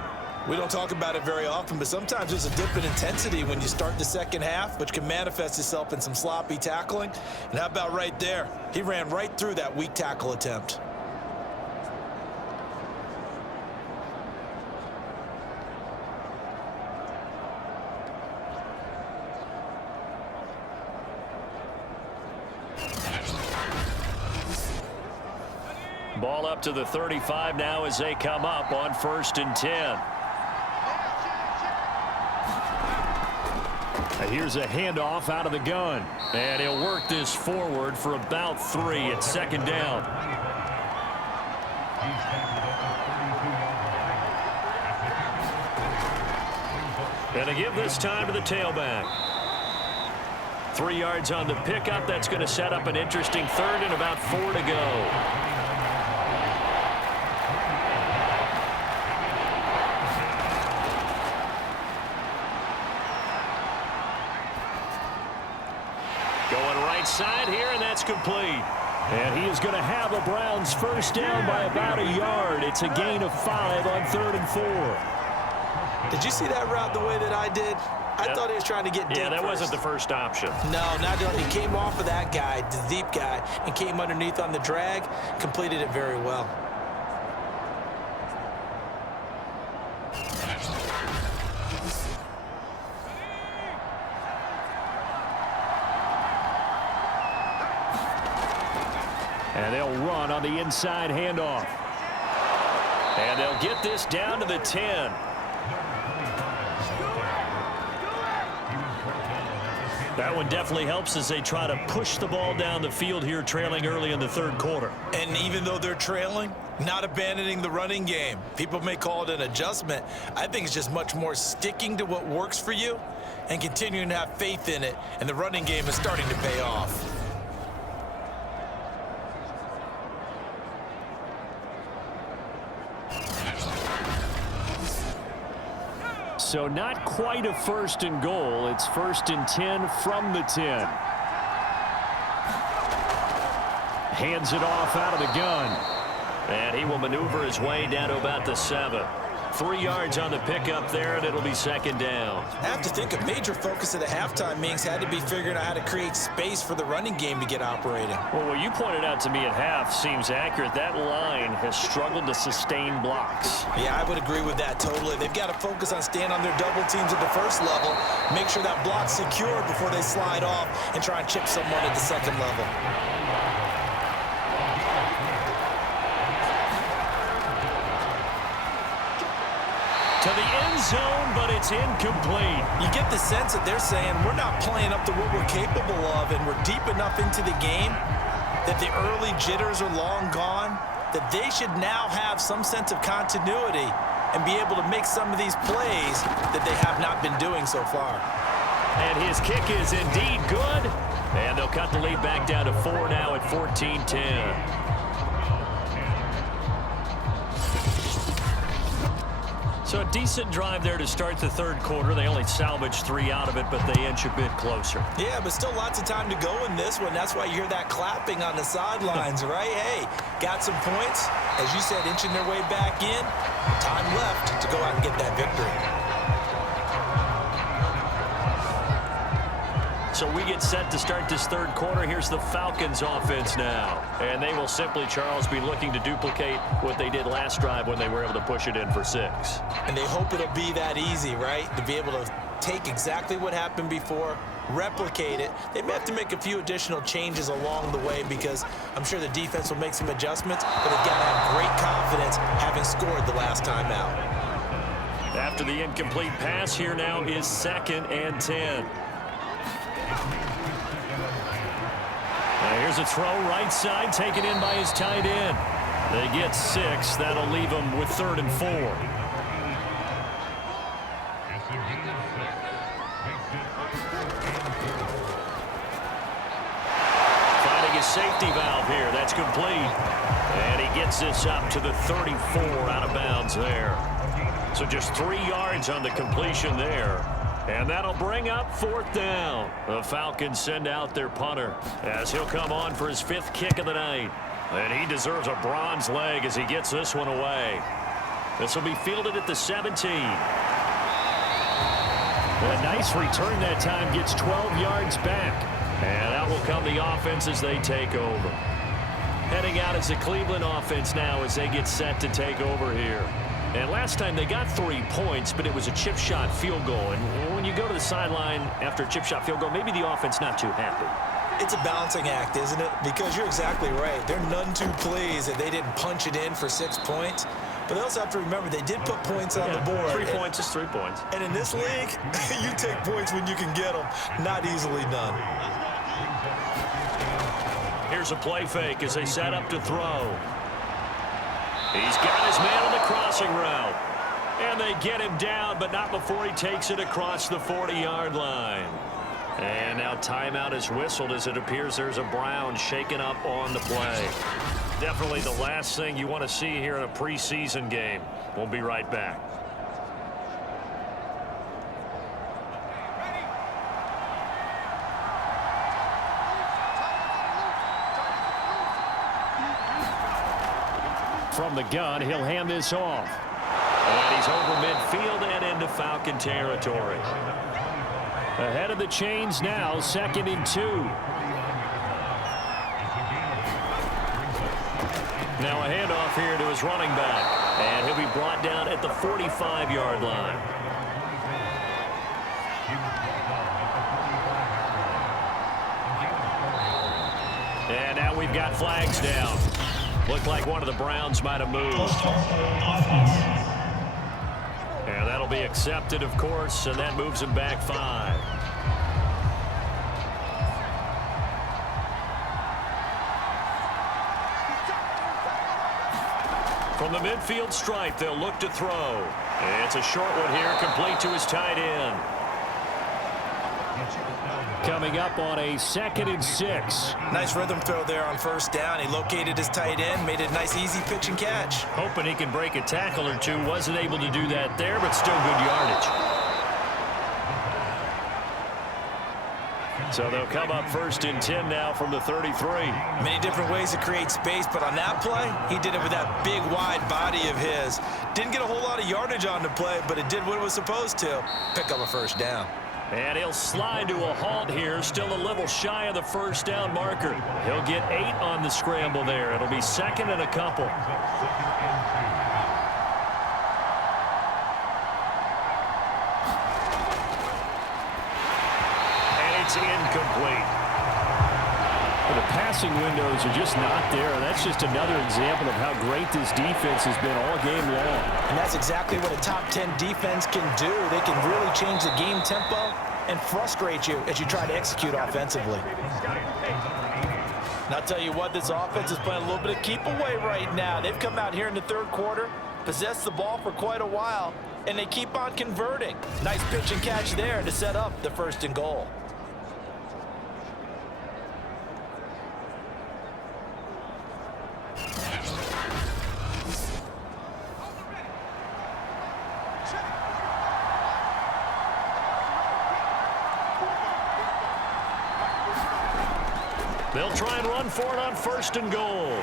We don't talk about it very often, but sometimes there's a dip in intensity when you start the second half, which can manifest itself in some sloppy tackling. And how about right there? He ran right through that weak tackle attempt. Ball up to the 35 now as they come up on 1st and 10. Here's a handoff out of the gun. And he'll work this forward for about 3 at 2nd down. And to give this time to the tailback. 3 yards on the pickup. That's going to set up an interesting 3rd and about 4 to go. Going right side here, and that's complete. And he is going to have the Browns first down by about a yard. It's a gain of 5 on 3rd and 4. Did you see that route the way that I did? I thought he was trying to get deep. Yeah, that first. wasn't the first option. No, not doing. He came off of that guy, the deep guy, and came underneath on the drag, completed it very well. And they'll run on the inside handoff. And they'll get this down to the 10. That one definitely helps as they try to push the ball down the field here, trailing early in the third quarter. And even though they're trailing, not abandoning the running game. People may call it an adjustment. I think it's just much more sticking to what works for you and continuing to have faith in it. And the running game is starting to pay off. So not quite a 1st and goal. It's 1st and 10 from the 10. Hands it off out of the gun. And he will maneuver his way down to about the 7. 3 yards on the pickup there, and it'll be 2nd down. I have to think a major focus at the halftime meetings had to be figuring out how to create space for the running game to get operating. Well, what you pointed out to me at half seems accurate. That line has struggled to sustain blocks. Yeah, I would agree with that totally. They've got to focus on staying on their double teams at the first level, make sure that block's secure before they slide off and try and chip someone at the second level. To the end zone, but it's incomplete. You get the sense that they're saying we're not playing up to what we're capable of, and we're deep enough into the game that the early jitters are long gone, that they should now have some sense of continuity and be able to make some of these plays that they have not been doing so far. And his kick is indeed good. And they'll cut the lead back down to 4 now at 14-10. So a decent drive there to start the third quarter. They only salvaged 3 out of it, but they inch a bit closer. Yeah, but still lots of time to go in this one. That's why you hear that clapping on the sidelines, right? Hey, got some points. As you said, inching their way back in. Time left to go out and get that victory. So we get set to start this third quarter. Here's the Falcons offense now. And they will simply, Charles, be looking to duplicate what they did last drive when they were able to push it in for 6. And they hope it'll be that easy, right? To be able to take exactly what happened before, replicate it. They may have to make a few additional changes along the way because I'm sure the defense will make some adjustments, but they've got to have great confidence having scored the last time out. After the incomplete pass, here now is 2nd and 10. Now here's a throw right side, taken in by his tight end. They get 6. That'll leave them with 3rd and 4. Finding a safety valve here. That's complete. And he gets this up to the 34 out of bounds there. So just 3 yards on the completion there. And that'll bring up 4th down. The Falcons send out their punter as he'll come on for his 5th kick of the night. And he deserves a bronze leg as he gets this one away. This will be fielded at the 17. A nice return that time, gets 12 yards back. And out will come the offense as they take over. Heading out is the Cleveland offense now as they get set to take over here. And last time they got 3 points, but it was a chip shot field goal. And when you go to the sideline after a chip shot field goal, maybe the offense not too happy. It's a balancing act, isn't it? Because you're exactly right. They're none too pleased that they didn't punch it in for 6 points. But they also have to remember they did put points on the board. 3 points is 3 points. And in this league, you take points when you can get them. Not easily done. Here's a play fake as they set up to throw. He's got his man on the crossing route. And they get him down, but not before he takes it across the 40-yard line. And now timeout is whistled as it appears there's a Brown shaken up on the play. Definitely the last thing you want to see here in a preseason game. We'll be right back. From the gun, he'll hand this off. And he's over midfield and into Falcon territory. Ahead of the chains now, 2nd and 2. Now a handoff here to his running back. And he'll be brought down at the 45-yard line. And now And we've got flags down. Looked like one of the Browns might have moved. And that'll be accepted, of course, and that moves him back 5. From the midfield stripe, they'll look to throw. It's a short one here, complete to his tight end. Coming up on a 2nd and 6. Nice rhythm throw there on first down. He located his tight end, made it a nice easy pitch and catch. Hoping he can break a tackle or two. Wasn't able to do that there, but still good yardage. So they'll come up 1st and 10 now from the 33. Many different ways to create space, but on that play, he did it with that big, wide body of his. Didn't get a whole lot of yardage on the play, but it did what it was supposed to. Pick up a first down. And he'll slide to a halt here, still a little shy of the first down marker. He'll get 8 on the scramble there. It'll be 2nd and a couple. And it's incomplete. The passing windows are just not there. That's just another example of how great this defense has been all game long. And that's exactly what a top 10 defense can do. They can really change the game tempo and frustrate you as you try to execute offensively. And I'll tell you what, this offense is playing a little bit of keep away right now. They've come out here in the 3rd quarter, possessed the ball for quite a while, and they keep on converting. Nice pitch and catch there to set up the 1st and goal. They'll try and run for it on 1st and goal.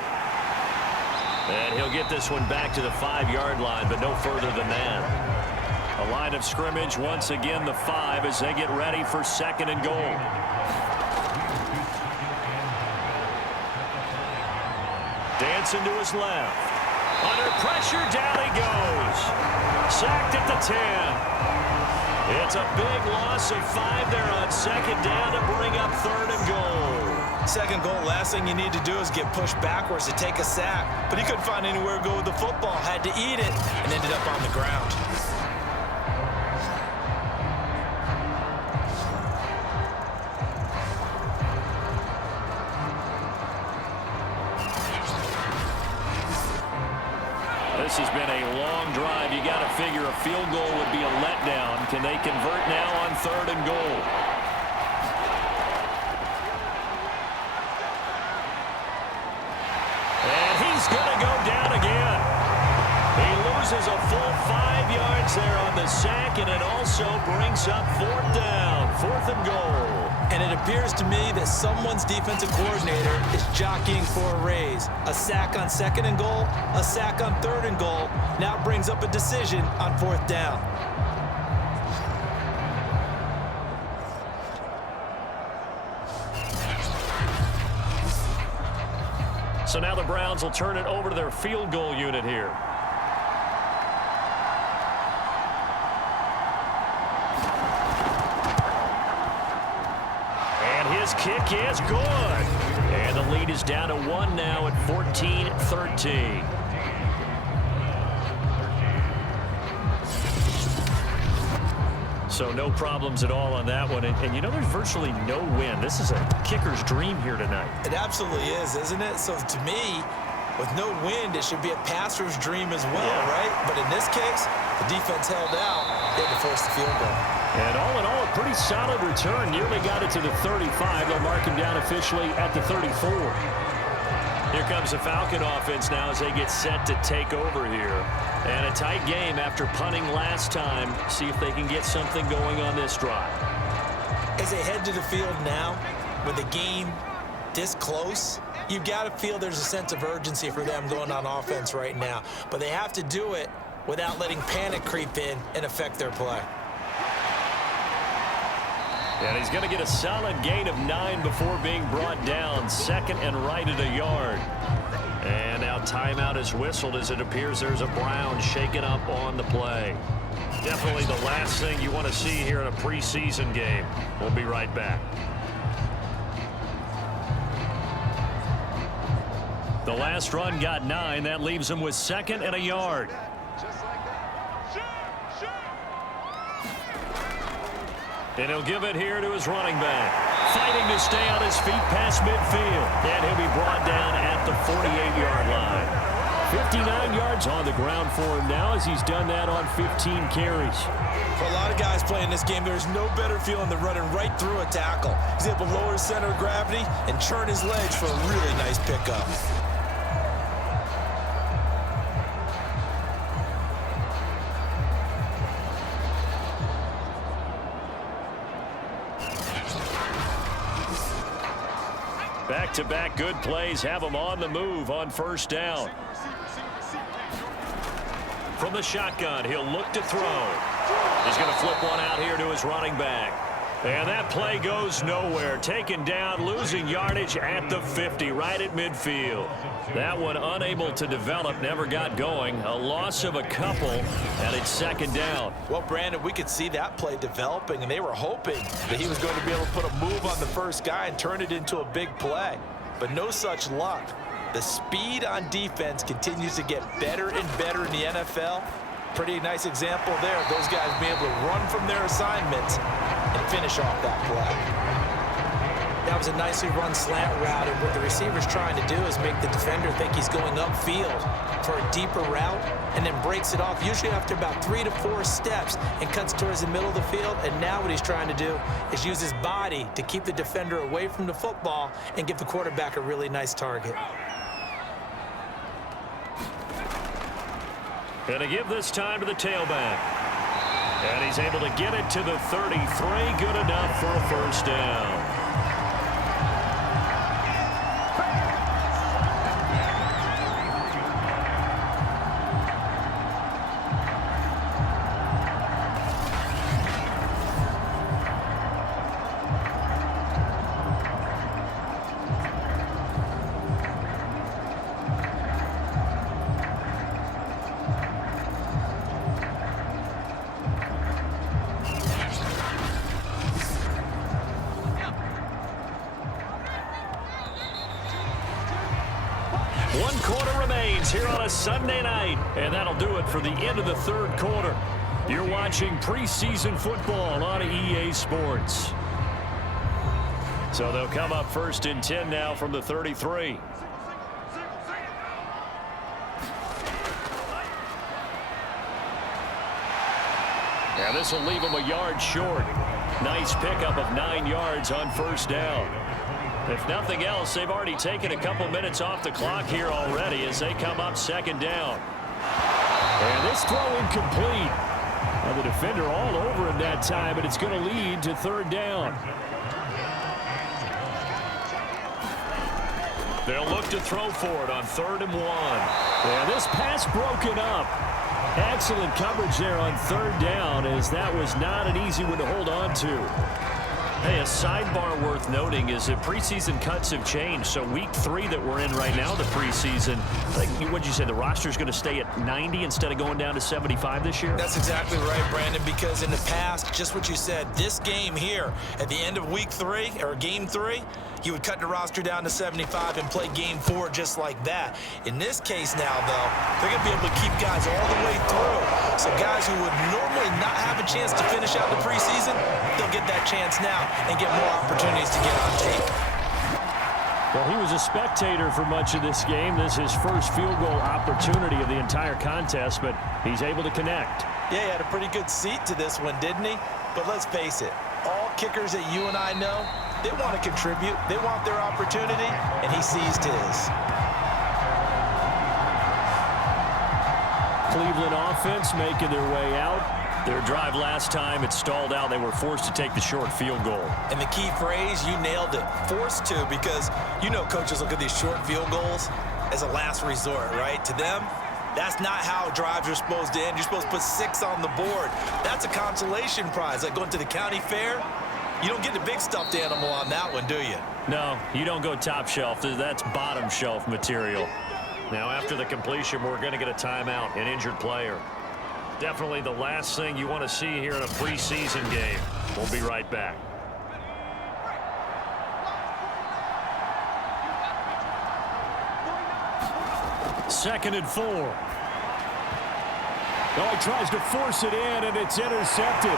And he'll get this one back to the 5-yard line, but no further than that. A line of scrimmage, once again the 5 as they get ready for 2nd and goal. Dancing to his left. Under pressure, down he goes. Sacked at the 10. It's a big loss of 5 there on 2nd down to bring up 3rd and goal. 2nd goal, last thing you need to do is get pushed backwards to take a sack. But he couldn't find anywhere to go with the football, had to eat it, and ended up on the ground. This has been a long drive. You got to figure a field goal would be a letdown. Can they convert now on 3rd and goal? And he's going to go down again. He loses a full 5 yards there on the sack, and it also brings up 4th down, 4th and goal. And it appears to me that someone's defensive coordinator is jockeying for a raise. A sack on 2nd and goal, a sack on 3rd and goal, now brings up a decision on 4th down. So now the Browns will turn it over to their field goal unit here. His kick is good. And the lead is down to 1 now at 14-13. So no problems at all on that one. And you know, there's virtually no wind. This is a kicker's dream here tonight. It absolutely is, isn't it? So to me, with no wind, it should be a passer's dream as well, right? But in this case, the defense held out. They had to force the field goal. And all in all, a pretty solid return. Nearly got it to the 35. They'll mark him down officially at the 34. Here comes the Falcon offense now as they get set to take over here. And a tight game after punting last time. See if they can get something going on this drive. As they head to the field now, with the game this close, you've got to feel there's a sense of urgency for them going on offense right now. But they have to do it without letting panic creep in and affect their play. And he's going to get a solid gain of 9 before being brought down. 2nd and right at a yard. And now timeout is whistled as it appears there's a Brown shaken up on the play. Definitely the last thing you want to see here in a preseason game. We'll be right back. The last run got 9. That leaves him with 2nd and a yard. And he'll give it here to his running back. Fighting to stay on his feet past midfield. And he'll be brought down at the 48-yard line. 59 yards on the ground for him now as he's done that on 15 carries. For a lot of guys playing this game, there's no better feeling than running right through a tackle. He's able to lower his center of gravity and churn his legs for a really nice pickup. Back-to-back good plays have him on the move on first down. From the shotgun, he'll look to throw. He's going to flip one out here to his running back. And that play goes nowhere. Taken down, losing yardage at the 50, right at midfield. That one unable to develop, never got going. A loss of a couple, and it's 2nd down. Well, Brandon, we could see that play developing, and they were hoping that he was going to be able to put a move on the first guy and turn it into a big play. But no such luck. The speed on defense continues to get better and better in the NFL. Pretty nice example there of those guys being able to run from their assignments and finish off that play. That was a nicely run slant route, and what the receiver's trying to do is make the defender think he's going upfield for a deeper route and then breaks it off, usually after about 3 to 4 steps, and cuts towards the middle of the field. And now what he's trying to do is use his body to keep the defender away from the football and give the quarterback a really nice target. Going to give this time to the tailback. And he's able to get it to the 33. Good enough for a first down. Here on a Sunday night, and that'll do it for the end of the 3rd quarter. You're watching preseason football on EA Sports. So they'll come up 1st and 10 now from the 33. And this will leave him a yard short. Nice pickup of 9 yards on first down. If nothing else, they've already taken a couple minutes off the clock here already as they come up 2nd down. And this throw incomplete. The defender all over him that time, but it's going to lead to 3rd down. They'll look to throw for it on 3rd and 1. Yeah, this pass broken up. Excellent coverage there on 3rd down, as that was not an easy one to hold on to. Hey, a sidebar worth noting is that preseason cuts have changed. So week 3 that we're in right now, the preseason, what'd you say, the roster's going to stay at 90 instead of going down to 75 this year? That's exactly right, Brandon, because in the past, just what you said, this game here, at the end of week 3, or game 3, you would cut the roster down to 75 and play game 4 just like that. In this case now, though, they're going to be able to keep guys all the way through. So guys who would normally not have a chance to finish out the preseason, they'll get that chance now and get more opportunities to get on tape. Well, he was a spectator for much of this game. This is his first field goal opportunity of the entire contest, but he's able to connect. Yeah, he had a pretty good seat to this one, didn't he? But let's face it, all kickers that you and I know, they want to contribute. They want their opportunity, and he seized his. Cleveland offense making their way out. Their drive last time, it stalled out. They were forced to take the short field goal. And the key phrase, you nailed it, forced to, because you know coaches look at these short field goals as a last resort, right? To them, that's not how drives are supposed to end. You're supposed to put 6 on the board. That's a consolation prize, like going to the county fair. You don't get the big stuffed animal on that one, do you? No, you don't go top shelf. That's bottom shelf material. Now, after the completion, we're going to get a timeout, an injured player. Definitely the last thing you want to see here in a preseason game. We'll be right back. 2nd and 4. Oh, he tries to force it in, and it's intercepted.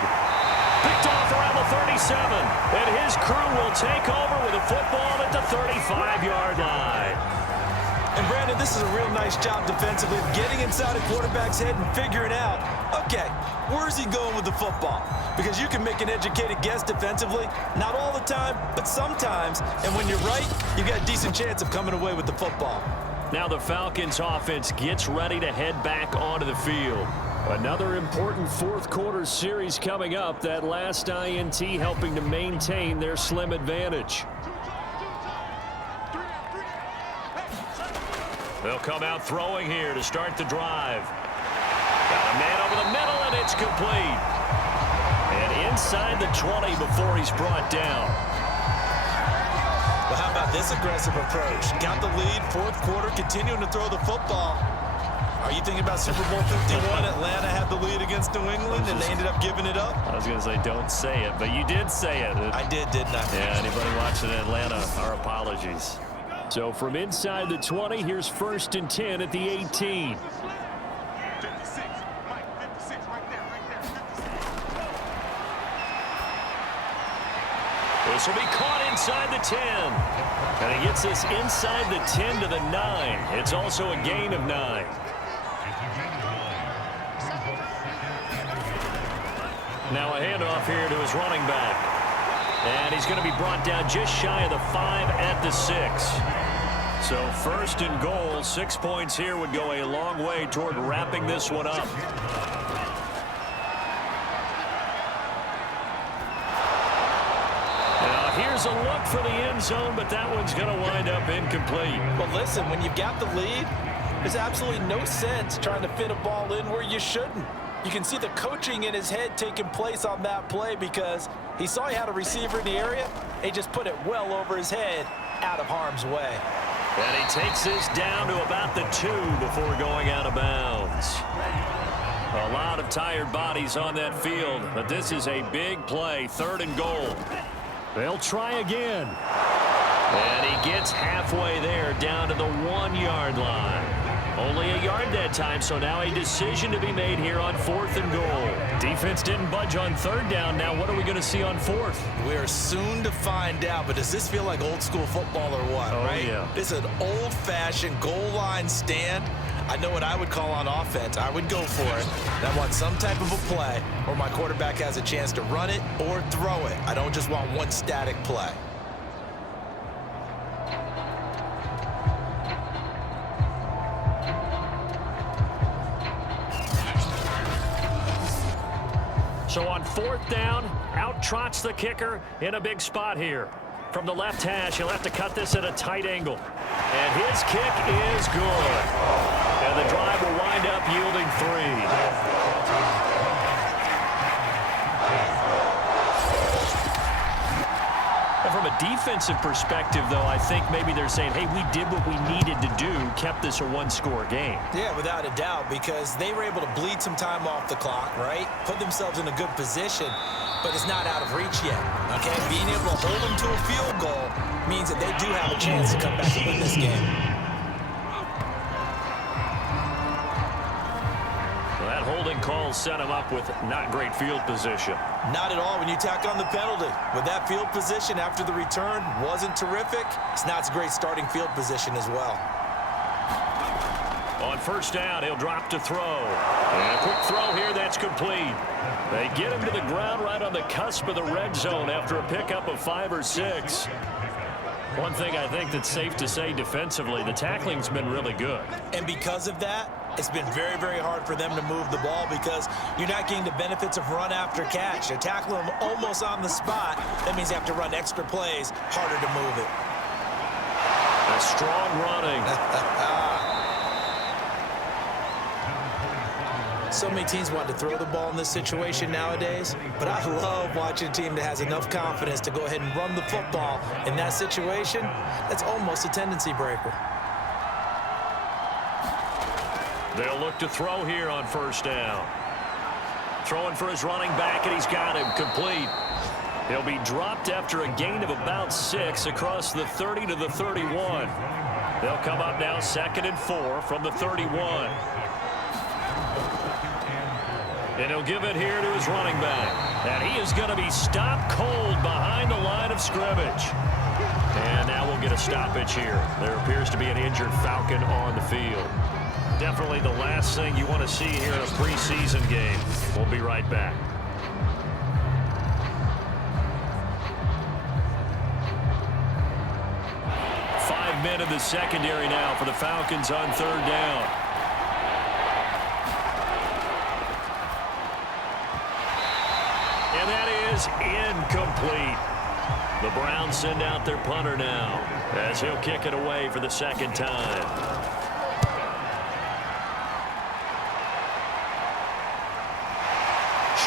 Picked off around the 37, and his crew will take over with a football at the 35-yard line. And Brandon, this is a real nice job defensively of getting inside a quarterback's head and figuring out, okay, where's he going with the football? Because you can make an educated guess defensively, not all the time, but sometimes. And when you're right, you've got a decent chance of coming away with the football. Now the Falcons offense gets ready to head back onto the field. Another important fourth-quarter series coming up. That last INT helping to maintain their slim advantage. They'll come out throwing here to start the drive. Got a man over the middle, and it's complete. And inside the 20 before he's brought down. Well, how about this aggressive approach? Got the lead, fourth quarter, continuing to throw the football. Are you thinking about Super Bowl 51? Atlanta had the lead against New England, and they ended up giving it up? I was going to say, don't say it, but you did say it. I did, didn't I? Yeah, anybody watching Atlanta, our apologies. So from inside the 20, here's 1st and 10 at the 18. This will be caught inside the 10. And he gets this inside the 10 to the 9. It's also a gain of 9. Now a handoff here to his running back. And he's going to be brought down just shy of the 5 at the 6. So 1st and goal, 6 points here would go a long way toward wrapping this one up. Here's a look for the end zone, but that one's going to wind up incomplete. Well, listen, when you've got the lead, there's absolutely no sense trying to fit a ball in where you shouldn't. You can see the coaching in his head taking place on that play because he saw he had a receiver in the area. He just put it well over his head out of harm's way. And he takes this down to about the 2 before going out of bounds. A lot of tired bodies on that field, but this is a big play, 3rd and goal. They'll try again. And he gets halfway there down to the 1-yard line. Only a yard that time, so now a decision to be made here on 4th and goal. Defense didn't budge on 3rd down. Now what are we going to see on 4th? We're soon to find out, but does this feel like old school football or what, right? Yeah. This is an old-fashioned goal line stand. I know what I would call on offense. I would go for it. And I want some type of a play where my quarterback has a chance to run it or throw it. I don't just want one static play. So on 4th down, out trots the kicker in a big spot here. From the left hash, he'll have to cut this at a tight angle. And his kick is good. And the drive will wind up yielding 3. And from a defensive perspective, though, I think maybe they're saying, hey, we did what we needed to do, kept this a 1-score game. Yeah, without a doubt, because they were able to bleed some time off the clock, right? Put themselves in a good position, but it's not out of reach yet, okay? Being able to hold them to a field goal means that they do have a chance to come back and win this game. Well, that holding call set him up with not great field position. Not at all when you tack on the penalty. With that field position after the return wasn't terrific, it's not a great starting field position as well. On 1st down, he'll drop to throw. And a quick throw here, that's complete. They get him to the ground right on the cusp of the red zone after a pickup of 5 or 6. One thing I think that's safe to say defensively, the tackling's been really good. And because of that, it's been very, very hard for them to move the ball because you're not getting the benefits of run after catch. They're tackling them almost on the spot. That means you have to run extra plays, harder to move it. A strong running. So many teams want to throw the ball in this situation nowadays, but I love watching a team that has enough confidence to go ahead and run the football in that situation. That's almost a tendency breaker. They'll look to throw here on 1st down. Throwing for his running back, and he's got him complete. He'll be dropped after a gain of about 6 across the 30 to the 31. They'll come up now 2nd and 4 from the 31. And he'll give it here to his running back. And he is going to be stopped cold behind the line of scrimmage. And now we'll get a stoppage here. There appears to be an injured Falcon on the field. Definitely the last thing you want to see here in a preseason game. We'll be right back. Five men in the secondary now for the Falcons on 3rd down. And that is incomplete. The Browns send out their punter now as he'll kick it away for the 2nd time.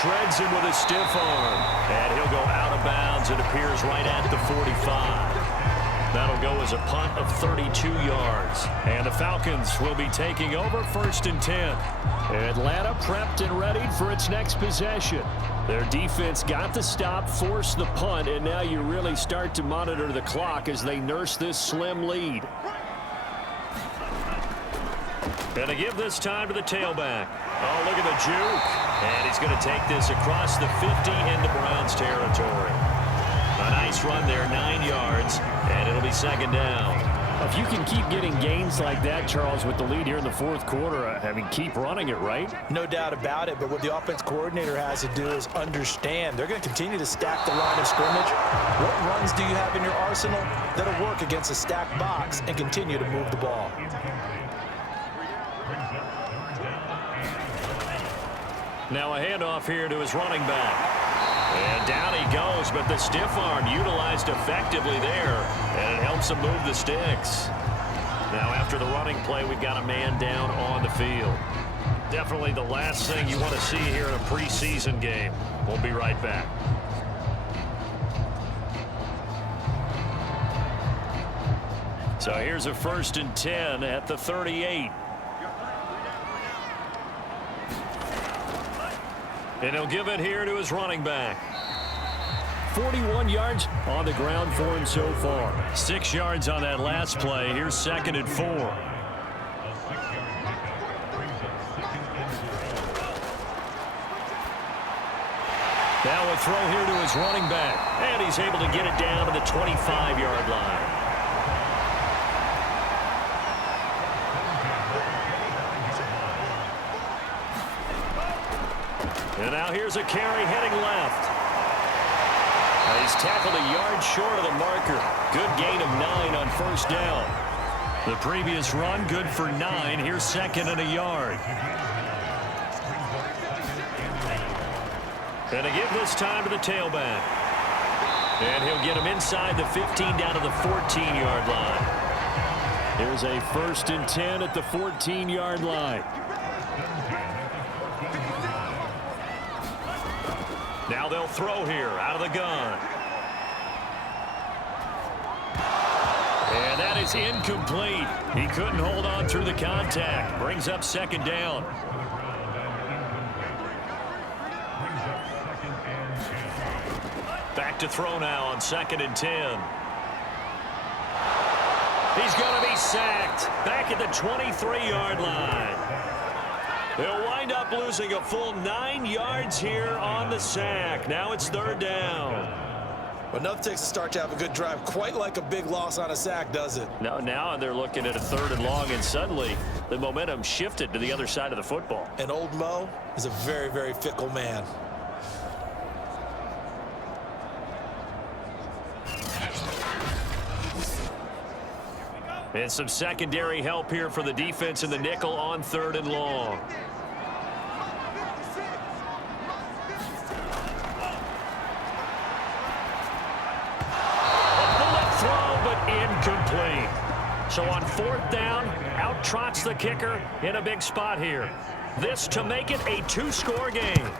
Shreds him with a stiff arm. And he'll go out of bounds. It appears right at the 45. That'll go as a punt of 32 yards. And the Falcons will be taking over 1st and 10. Atlanta prepped and ready for its next possession. Their defense got the stop, forced the punt, and now you really start to monitor the clock as they nurse this slim lead. Gonna give this time to the tailback. Oh, look at the juke. And he's going to take this across the 50 into Browns territory. A nice run there, 9 yards, and it'll be 2nd down. If you can keep getting gains like that, Charles, with the lead here in the 4th quarter, I mean, keep running it, right? No doubt about it, but what the offense coordinator has to do is understand they're going to continue to stack the line of scrimmage. What runs do you have in your arsenal that'll work against a stacked box and continue to move the ball? Now a handoff here to his running back. And down he goes, but the stiff arm utilized effectively there, and it helps him move the sticks. Now after the running play, we've got a man down on the field. Definitely the last thing you want to see here in a preseason game. We'll be right back. So here's a 1st and 10 at the 38. And he'll give it here to his running back. 41 yards on the ground for him so far. 6 yards on that last play. Here's 2nd and 4. Now a throw here to his running back. And he's able to get it down to the 25-yard line. And now here's a carry heading left. He's tackled a yard short of the marker. Good gain of 9 on 1st down. The previous run, good for 9. Here's 2nd and a yard. And to give this time to the tailback. And he'll get him inside the 15 down to the 14-yard line. Here's a 1st and 10 at the 14-yard line. Now they'll throw here out of the gun. And that is incomplete. He couldn't hold on through the contact. Brings up 2nd down. Back to throw now on 2nd and 10. He's going to be sacked back at the 23-yard line. They'll wind up losing a full 9 yards here on the sack. Now it's 3rd down. But enough takes to start to have a good drive. Quite like a big loss on a sack, does it? Now they're looking at a 3rd and long, and suddenly the momentum shifted to the other side of the football. And old Mo is a very, very fickle man. And some secondary help here for the defense in the nickel on 3rd and long. Incomplete. So on 4th down, out trots the kicker in a big spot here. This to make it a 2-score game.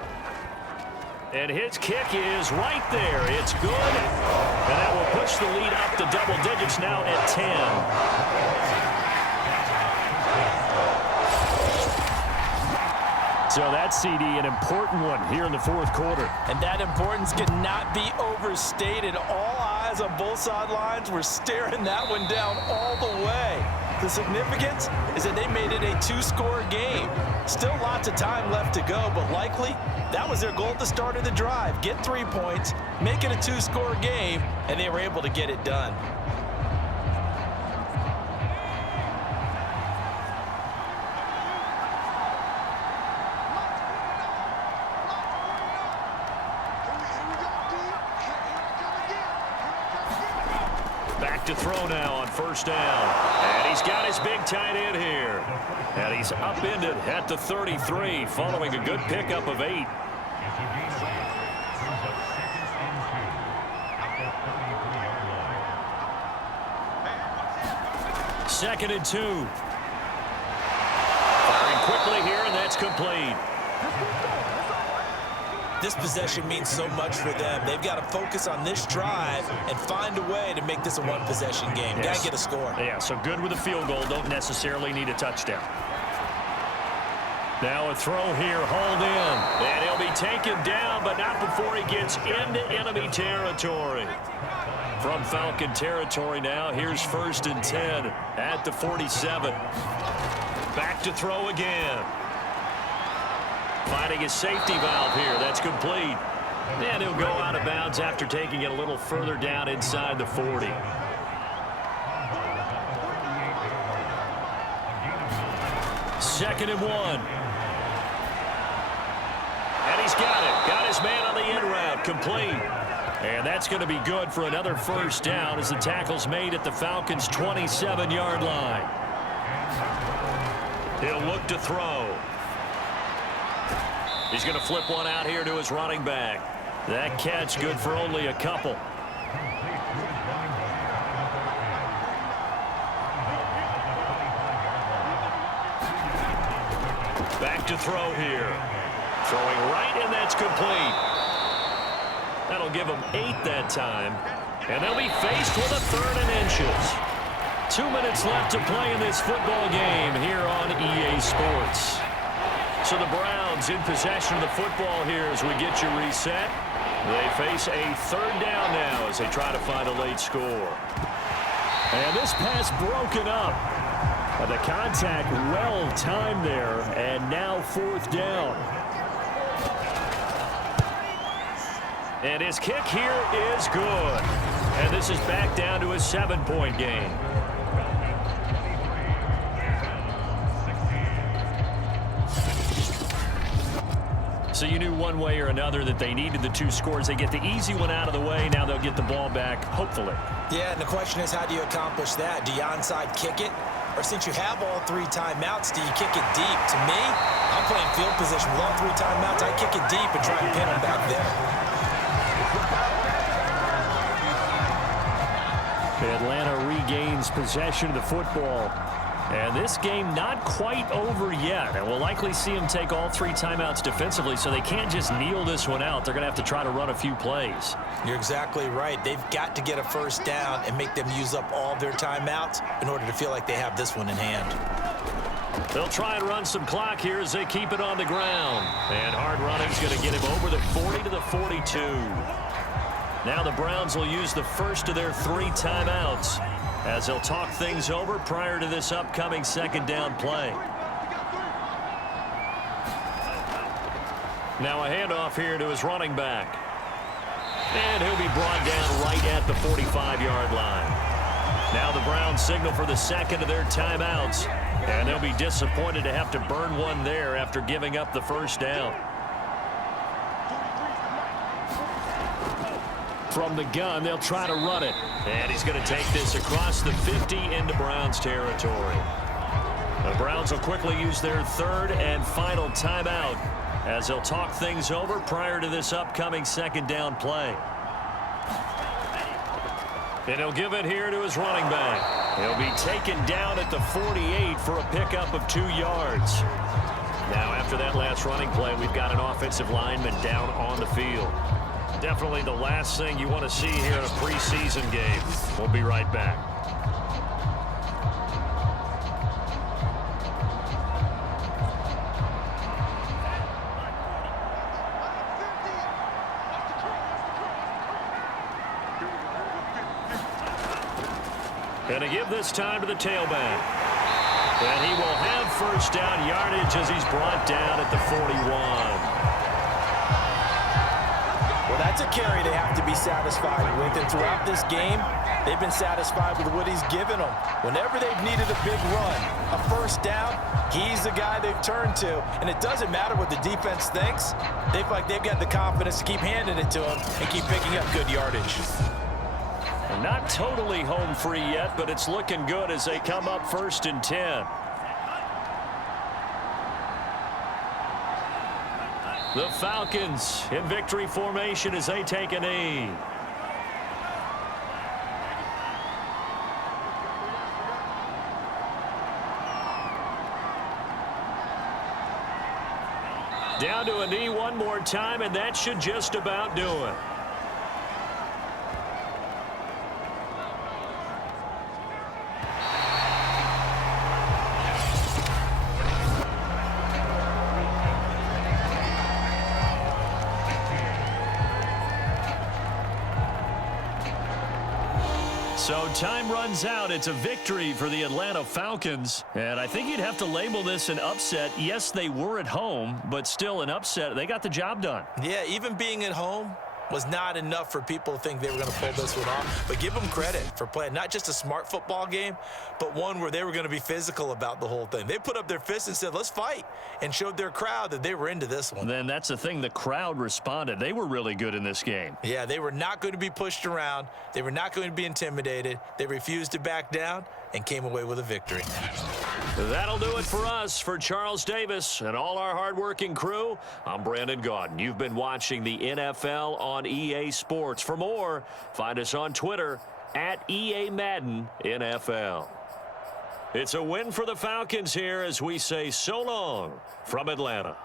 And his kick is right there. It's good. And that will push the lead up to double digits now at 10. So that CD, an important one here in the 4th quarter. And that importance cannot be overstated. All eyes guys on both sidelines were staring that one down all the way. The significance is that they made it a 2-score game. Still lots of time left to go, but likely that was their goal at the start of the drive. Get 3 points, make it a 2-score game, and they were able to get it done. Back to throw now on first down. And he's got his big tight end here. And he's upended at the 33 following a good pickup of 8. Second and 2. Firing quickly here, and that's complete. This possession means so much for them. They've got to focus on this drive and find a way to make this a one-possession game. Yes. Got to get a score. Yeah, so good with a field goal. Don't necessarily need a touchdown. Now a throw here, hauled in. And he'll be taken down, but not before he gets into enemy territory. From Falcon territory now, here's 1st and 10 at the 47. Back to throw again. Finding his safety valve here. That's complete. And he'll go out of bounds after taking it a little further down inside the 40. Second and 1. And he's got it. Got his man on the in route. Complete. And that's going to be good for another first down as the tackle's made at the Falcons' 27-yard line. He'll look to throw. He's going to flip one out here to his running back. That catch good for only a couple. Back to throw here. Throwing right, and that's complete. That'll give them 8 that time. And they'll be faced with a 3rd and inches. 2 minutes left to play in this football game here on EA Sports. So the Browns in possession of the football here as we get you reset. They face a 3rd down now as they try to find a late score. And this pass broken up. The contact well timed there, and now 4th down. And his kick here is good. And this is back down to a 7-point game. So you knew one way or another that they needed the 2 scores. They get the easy one out of the way. Now they'll get the ball back, hopefully. Yeah, and the question is, how do you accomplish that? Do you onside kick it? Or since you have all 3 timeouts, do you kick it deep? To me, I'm playing field position with all 3 timeouts. I kick it deep and try and pin them back there. Atlanta regains possession of the football. And this game not quite over yet. And we'll likely see them take all 3 timeouts defensively, so they can't just kneel this one out. They're going to have to try to run a few plays. You're exactly right. They've got to get a first down and make them use up all their timeouts in order to feel like they have this one in hand. They'll try and run some clock here as they keep it on the ground. And hard running's going to get him over the 40 to the 42. Now the Browns will use the first of their 3 timeouts as they'll talk things over prior to this upcoming 2nd down play. Now a handoff here to his running back. And he'll be brought down right at the 45-yard line. Now the Browns signal for the 2nd of their timeouts. And they'll be disappointed to have to burn one there after giving up the first down. From the gun, they'll try to run it. And he's going to take this across the 50 into Browns territory. The Browns will quickly use their 3rd and final timeout as they'll talk things over prior to this upcoming 2nd down play. And he'll give it here to his running back. He'll be taken down at the 48 for a pickup of 2 yards. Now after that last running play, we've got an offensive lineman down on the field. Definitely the last thing you want to see here in a preseason game. We'll be right back. And to give this time to the tailback. And he will have first down yardage as he's brought down at the 41. Well, that's a carry they have to be satisfied with. And throughout this game, they've been satisfied with what he's given them. Whenever they've needed a big run, a first down, he's the guy they've turned to. And it doesn't matter what the defense thinks. They feel like they've got the confidence to keep handing it to him and keep picking up good yardage. Not totally home free yet, but it's looking good as they come up 1st and 10. The Falcons in victory formation as they take a knee. Down to a knee one more time, and that should just about do it. So time runs out. It's a victory for the Atlanta Falcons. And I think you'd have to label this an upset. Yes, they were at home, but still an upset. They got the job done. Yeah, even being at home was not enough for people to think they were going to pull this one off. But give them credit for playing not just a smart football game, but one where they were going to be physical about the whole thing. They put up their fists and said, let's fight, and showed their crowd that they were into this one. Then that's the thing. The crowd responded. They were really good in this game. Yeah, they were not going to be pushed around. They were not going to be intimidated. They refused to back down and came away with a victory. That'll do it for us. For Charles Davis and all our hardworking crew, I'm Brandon Gaudin. You've been watching the NFL on EA Sports. For more, find us on Twitter at EA Madden NFL. It's a win for the Falcons here as we say so long from Atlanta.